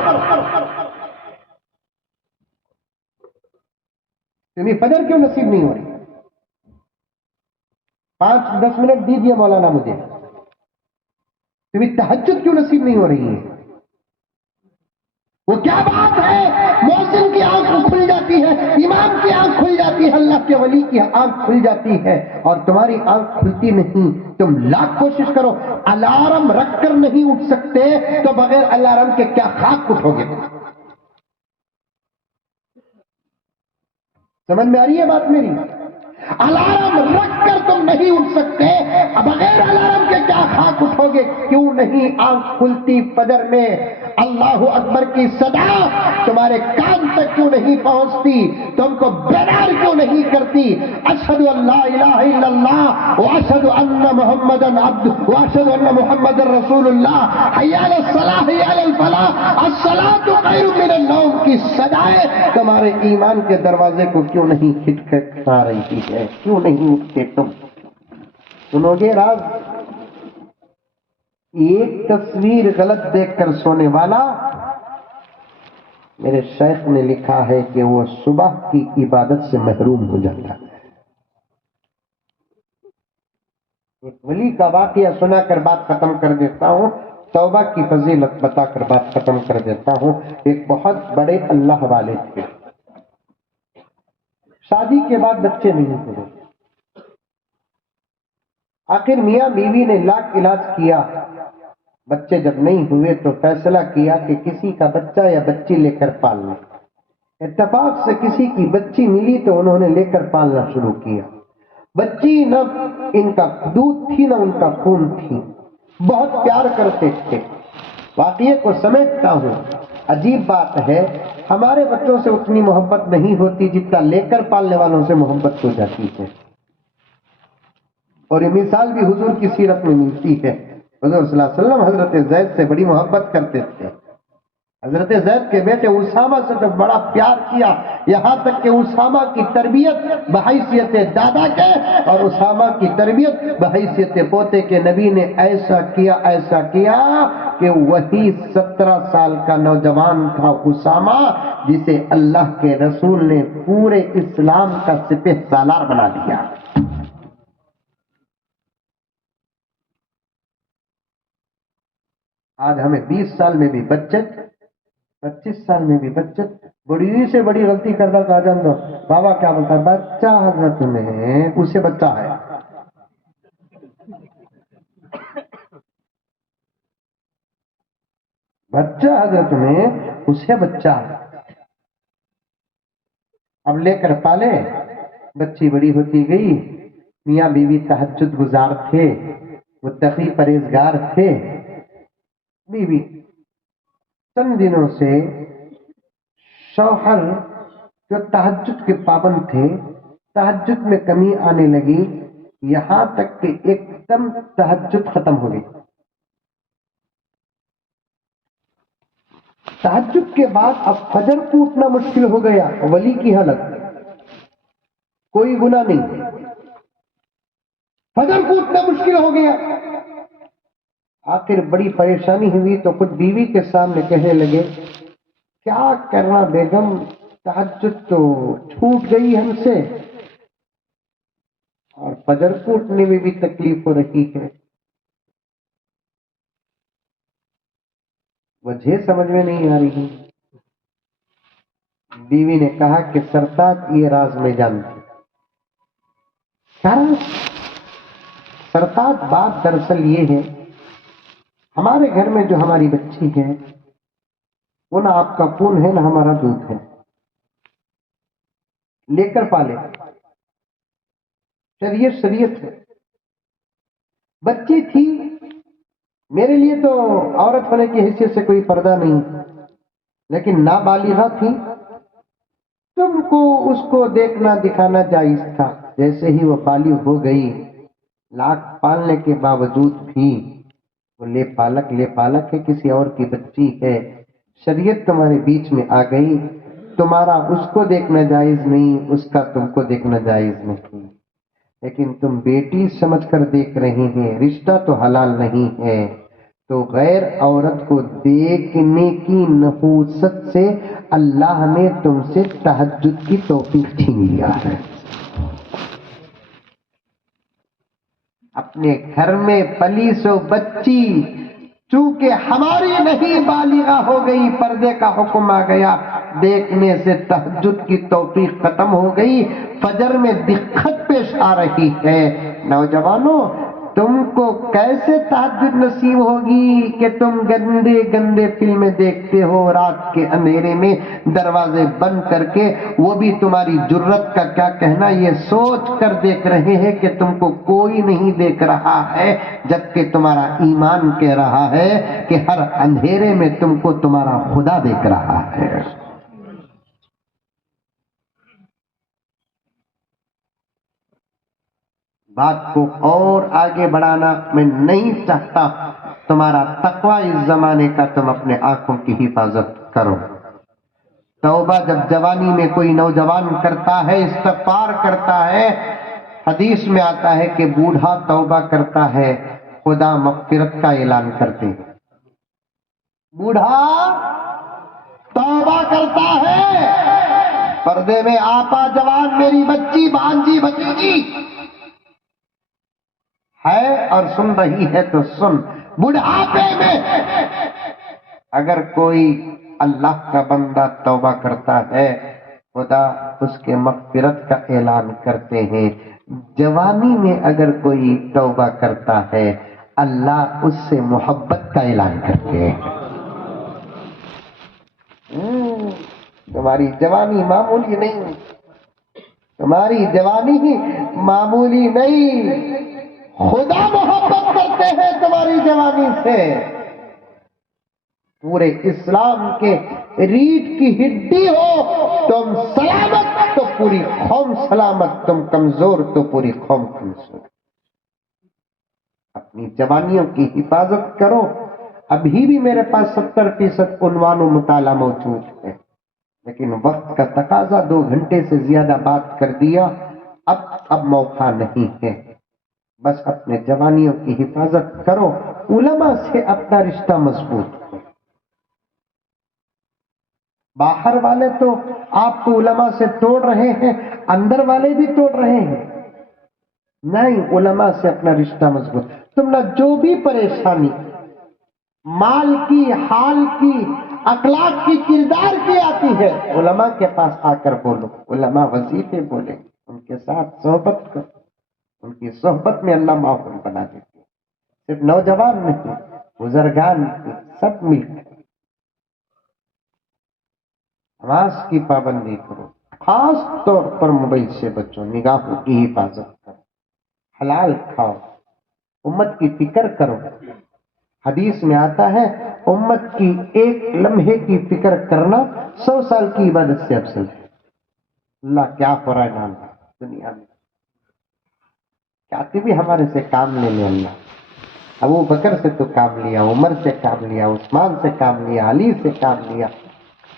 تمہیں فجر کیوں نصیب نہیں ہو رہی؟ 5-10 منٹ دیجیے مولانا مجھے۔ تمہیں تہجد کیوں نصیب نہیں ہو رہی ہے؟ وہ کیا بات ہے؟ محسن کی آنکھ کھل جاتی ہے، امام کی آنکھ کھل جاتی ہے، اللہ کے ولی کی آنکھ کھل جاتی ہے اور تمہاری آنکھ کھلتی نہیں۔ تم لاکھ کوشش کرو، الارم رکھ کر نہیں اٹھ سکتے تو بغیر الارم کے کیا خاک اٹھو گے؟ سمجھ میں آ رہی ہے بات میری؟ الارم رکھ کر تم نہیں اٹھ سکتے، بغیر الارم کے کیا خاک اٹھو گے؟ کیوں نہیں آنکھ کھلتی فجر میں؟ اللہ اکبر کی صدا تمہارے کان تک کیوں نہیں پہنچتی؟ تم کو بیدار کیوں نہیں کرتی؟ اشہد ان لا الہ الا اللہ واشہد ان محمدن عبدہ واشہد ان محمد رسول اللہ، حی علی الصلاۃ حی علی الفلاح الصلاۃ خیر من النوم کی صدائیں تمہارے ایمان کے دروازے کو کیوں نہیں کھٹکھٹا رہی ہے؟ کیوں نہیں اٹھتے تم؟ سنو گے راز؟ ایک تصویر غلط دیکھ کر سونے والا، میرے شیخ نے لکھا ہے کہ وہ صبح کی عبادت سے محروم ہو جاتا ہے۔ ایک ولی کا واقعہ سنا کر بات ختم کر دیتا ہوں، توبہ کی فضیلت بتا کر بات ختم کر دیتا ہوں۔ ایک بہت بڑے اللہ والے تھے، شادی کے بعد بچے نہیں ہوئے۔ آخر میاں بیوی نے لاکھ علاج کیا، بچے جب نہیں ہوئے تو فیصلہ کیا کہ کسی کا بچہ یا بچی لے کر پالنا۔ اتفاق سے کسی کی بچی ملی تو انہوں نے لے کر پالنا شروع کیا۔ بچی نہ ان کا دودھ تھی نہ ان کا خون تھی، بہت پیار کرتے تھے۔ واقعے کو سمجھتا ہوں، عجیب بات ہے، ہمارے بچوں سے اتنی محبت نہیں ہوتی جتنا لے کر پالنے والوں سے محبت ہو جاتی ہے۔ اور یہ مثال بھی حضور کی سیرت میں ملتی ہے۔ حضور صلی اللہ علیہ وسلم حضرت زید سے بڑی محبت کرتے تھے۔ حضرت زید کے بیٹے اسامہ سے تو بڑا پیار کیا، یہاں تک کہ اسامہ کی تربیت بحیثیت دادا کے اور اسامہ کی تربیت بحیثیت پوتے کے نبی نے ایسا کیا کہ وہی 17 سال کا نوجوان تھا اسامہ، جسے اللہ کے رسول نے پورے اسلام کا سپہ سالار بنا دیا۔ آج ہمیں 20 سال میں بھی بچت، 25 سال میں بھی بچت، بڑی سے بڑی غلطی کرتا کہا جان دو بابا کیا بولتا ہے، بچہ حضرت میں اسے بچہ ہے، بچہ حضرت میں اسے بچہ اب لے کر پالے، بچی بڑی ہوتی گئی، میاں بیوی تہجد گزار تھے، متقی پرہیزگار تھے، بیوی چند دنوں سے شوہر جو تہجد کے پابند تھے، تہجد میں کمی آنے لگی، یہاں تک کہ ایک دم تہجد ختم ہو گئی۔ تہجد کے بعد اب فجر کو اٹھنا مشکل ہو گیا، ولی کی حالت، کوئی گناہ نہیں، فجر کو اٹھنا مشکل ہو گیا۔ آخر بڑی پریشانی ہوئی تو خود بیوی کے سامنے کہنے لگے، کیا کرنا بیگم، تہجد تو چھوٹ گئی ہم سے اور فجر کو اٹھنے میں بھی تکلیف ہو رہی ہے۔ وجہ سمجھ میں نہیں آ رہی۔ بیوی نے کہا کہ سرتاج یہ راز میں جانتی۔ کیا راز؟ سرتاج بات دراصل یہ ہے، ہمارے گھر میں جو ہماری بچی ہے وہ نہ آپ کا خون ہے نہ ہمارا دودھ ہے، لے کر پالے، شریعت ہے، بچی تھی، میرے لیے تو عورت ہونے کی حیثیت سے کوئی پردہ نہیں، لیکن نابالغہ تھی، تم کو اس کو دیکھنا دکھانا جائز تھا۔ جیسے ہی وہ بالغ ہو گئی، لاکھ پالنے کے باوجود بھی وہ لے پالک ہے، کسی اور کی بچی ہے، شریعت تمہارے بیچ میں آ گئی، تمہارا اس کو دیکھنا جائز نہیں، اس کا تم کو دیکھنا جائز نہیں، لیکن تم بیٹی سمجھ کر دیکھ رہے ہیں، رشتہ تو حلال نہیں ہے، تو غیر عورت کو دیکھنے کی نحوست سے اللہ نے تم سے تہجد کی توفیق چھین لیا ہے۔ اپنے گھر میں پلی سو بچی چونکہ ہماری نہیں بالغہ ہو گئی، پردے کا حکم آ گیا، دیکھنے سے تہجد کی توفیق ختم ہو گئی، فجر میں دقت پیش آ رہی ہے۔ نوجوانوں، تم کو کیسے تہجد نصیب ہوگی کہ تم گندے گندے فلمیں دیکھتے ہو رات کے اندھیرے میں دروازے بند کر کے، وہ بھی تمہاری جرت کا کیا کہنا یہ سوچ کر دیکھ رہے ہیں کہ تم کو کوئی نہیں دیکھ رہا ہے، جبکہ تمہارا ایمان کہہ رہا ہے کہ ہر اندھیرے میں تم کو تمہارا خدا دیکھ رہا ہے۔ بات کو اور آگے بڑھانا میں نہیں چاہتا، تمہارا تقوی اس زمانے کا، تم اپنے آنکھوں کی حفاظت کرو۔ توبہ جب جوانی میں کوئی نوجوان کرتا ہے، استغفار کرتا ہے، حدیث میں آتا ہے کہ بوڑھا توبہ کرتا ہے، خدا مغفرت کا اعلان کرتے ہیں۔ بوڑھا توبہ کرتا ہے، پردے میں آپا جوان میری بچی بھانجی بھتیجی ہے اور سن رہی ہے تو سن، بڑھاپے میں اگر کوئی اللہ کا بندہ توبہ کرتا ہے، خدا اس کے مغفرت کا اعلان کرتے ہیں۔ جوانی میں اگر کوئی توبہ کرتا ہے، اللہ اس سے محبت کا اعلان کرتے ہیں۔ تمہاری جوانی معمولی نہیں، تمہاری جوانی ہی معمولی نہیں، خدا محبت کرتے ہیں تمہاری جوانی سے۔ پورے اسلام کے ریڑھ کی ہڈی ہو، تم سلامت تو پوری قوم سلامت، تم کمزور تو پوری قوم کمزور۔ اپنی جوانیوں کی حفاظت کرو۔ ابھی بھی میرے پاس 70% عنوان و مطالعہ موجود ہے، لیکن وقت کا تقاضا 2 گھنٹے سے زیادہ بات کر دیا، اب موقع نہیں ہے۔ بس اپنے جوانیوں کی حفاظت کرو، علماء سے اپنا رشتہ مضبوط کرو۔ باہر والے تو آپ کو علماء سے توڑ رہے ہیں، اندر والے بھی توڑ رہے ہیں، نہیں، علماء سے اپنا رشتہ مضبوط۔ تم نہ جو بھی پریشانی مال کی، حال کی، اخلاق کی، کردار کی آتی ہے، علماء کے پاس آ کر بولو، علماء وظیفے بولے، ان کے ساتھ صحبت کرو، ان کی صحبت میں اللہ ماحول بنا دیتے ہیں۔ صرف نوجوان نہیں، بزرگان بھی، سب مل کر نماز کی پابندی کرو، خاص طور پر موبائل سے بچو، نگاہوں کی حفاظت کرو، حلال کھاؤ، امت کی فکر کرو۔ حدیث میں آتا ہے امت کی ایک لمحے کی فکر کرنا 100 سال کی عبادت سے افضل ہے۔ اللہ کیا فرمائے دنیا میں، چاہتے بھی ہمارے سے کام لے لے اللہ۔ ابو بکر سے تو کام لیا، عمر سے کام لیا، عثمان سے کام لیا، علی سے کام لیا،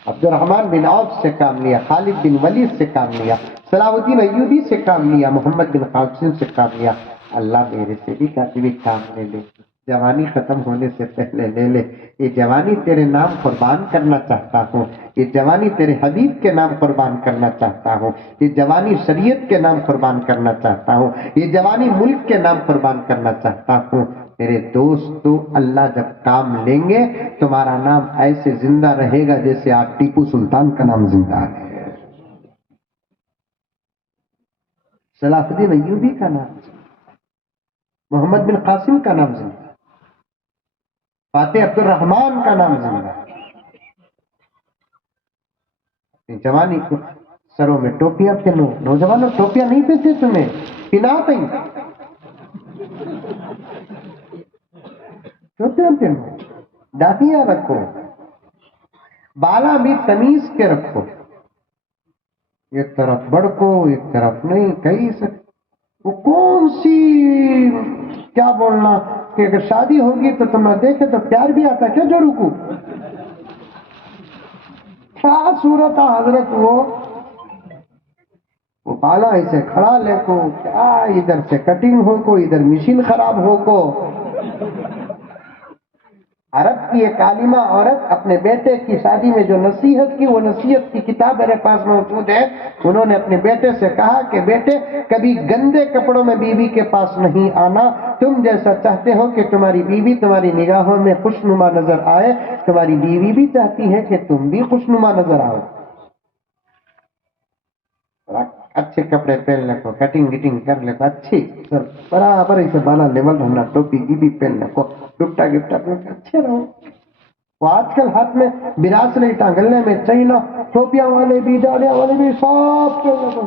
عبد الرحمن بن عوف سے کام لیا، خالد بن ولید سے کام لیا، صلاح الدین ایوبی سے کام لیا، محمد بن قاسم سے کام لیا۔ اللہ میرے سے بھی کافی بھی کام لے لے، جوانی ختم ہونے سے پہلے لے لے۔ یہ جوانی تیرے نام قربان کرنا چاہتا ہوں، یہ جوانی تیرے حبیب کے نام قربان کرنا چاہتا ہوں، یہ جوانی شریعت کے نام قربان کرنا چاہتا ہوں، یہ جوانی ملک کے نام قربان کرنا چاہتا ہوں۔ میرے دوستو، اللہ جب کام لیں گے تمہارا نام ایسے زندہ رہے گا جیسے آپ ٹیپو سلطان کا نام زندہ ہے، صلاح الدین ایوبی کا نام، محمد بن قاسم کا نام زندہ، فاتح عبد الرحمان کا نام زندہ۔ جوانی کو سروں میں ٹوپیاں پہنو، نوجوانوں ٹوپیاں نہیں پہنتے تمہیں، پنا پہن، ٹوپیاں پہنو، داڑیاں رکھو، بالا بھی تمیز کے رکھو، ایک طرف بڑکو ایک طرف نہیں، کہیں سے وہ کون سی کیا بولنا کہ اگر شادی ہوگی تو تم نہ دیکھے تو پیار بھی آتا، کیا جو رکو کیا صورت ہے حضرت، وہ بالا ایسے کھڑا لے کو، کیا ادھر سے کٹنگ ہو کو، ادھر مشین خراب ہو کو۔ عرب کی ایک عالمہ عورت اپنے بیٹے کی شادی میں جو نصیحت کی، وہ نصیحت کی کتاب میرے پاس موجود ہے۔ انہوں نے اپنے بیٹے سے کہا کہ بیٹے کبھی گندے کپڑوں میں بیوی کے پاس نہیں آنا، تم جیسا چاہتے ہو کہ تمہاری بیوی تمہاری نگاہوں میں خوشنما نظر آئے، تمہاری بیوی بھی چاہتی ہے کہ تم بھی خوشنما نظر آؤ۔ اچھے کپڑے پہن لکھو، کٹنگ گٹنگ کر لکھو، اچھی برابر اسے بالا لیول رہنا، ٹوپی کی بھی پہن لکھو، ڈپٹا گپٹا پہن کے اچھے رہو۔ وہ آج کل ہاتھ میں براسلیٹ، گلے میں چائنا، ٹوپیاں والے بھی ڈاڑیاں والے بھی سب پہن لکھو۔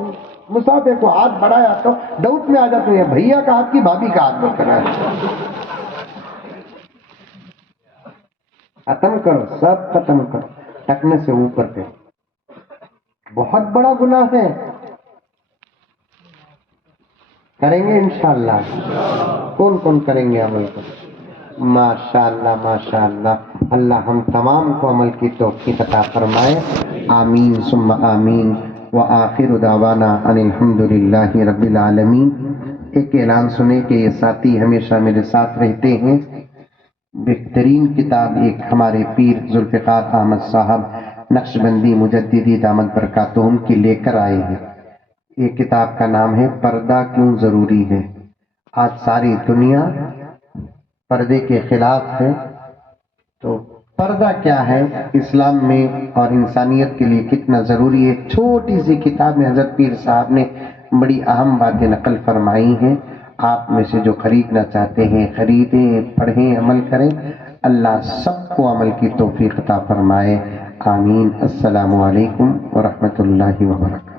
مسافر کو ہاتھ بڑھایا تو ڈاؤٹ میں آ جاتے ہیں بھیا کا ہاتھ کی بھابھی کا ہاتھ میں کرا ہے۔ ختم کرو، سب ختم کرو، ٹکنے سے اوپر پہ بہت بڑا گناہ ہے، کریں گے انشاءاللہ؟ کون کون کریں گے عمل کو؟ ماشاءاللہ ماشاءاللہ، اللہ ہم تمام کو عمل کی توفیق عطا فرمائے، آمین ثم آمین، وآخر دعوانا ان الحمدللہ رب العالمین۔ ایک اعلان سنے کہ یہ ساتھی ہمیشہ میرے ساتھ رہتے ہیں، بہترین کتاب ایک ہمارے پیر ذوالفقار احمد صاحب نقشبندی مجددی دامت برکاتہم کی لے کر آئے ہیں۔ یہ کتاب کا نام ہے پردہ کیوں ضروری ہے۔ آج ساری دنیا پردے کے خلاف ہے، تو پردہ کیا ہے اسلام میں اور انسانیت کے لیے کتنا ضروری ہے، ایک چھوٹی سی کتاب میں حضرت پیر صاحب نے بڑی اہم باتیں نقل فرمائی ہیں۔ آپ میں سے جو خریدنا چاہتے ہیں خریدیں، پڑھیں، عمل کریں، اللہ سب کو عمل کی توفیق عطا فرمائے، آمین۔ السلام علیکم ورحمۃ اللہ وبرکاتہ۔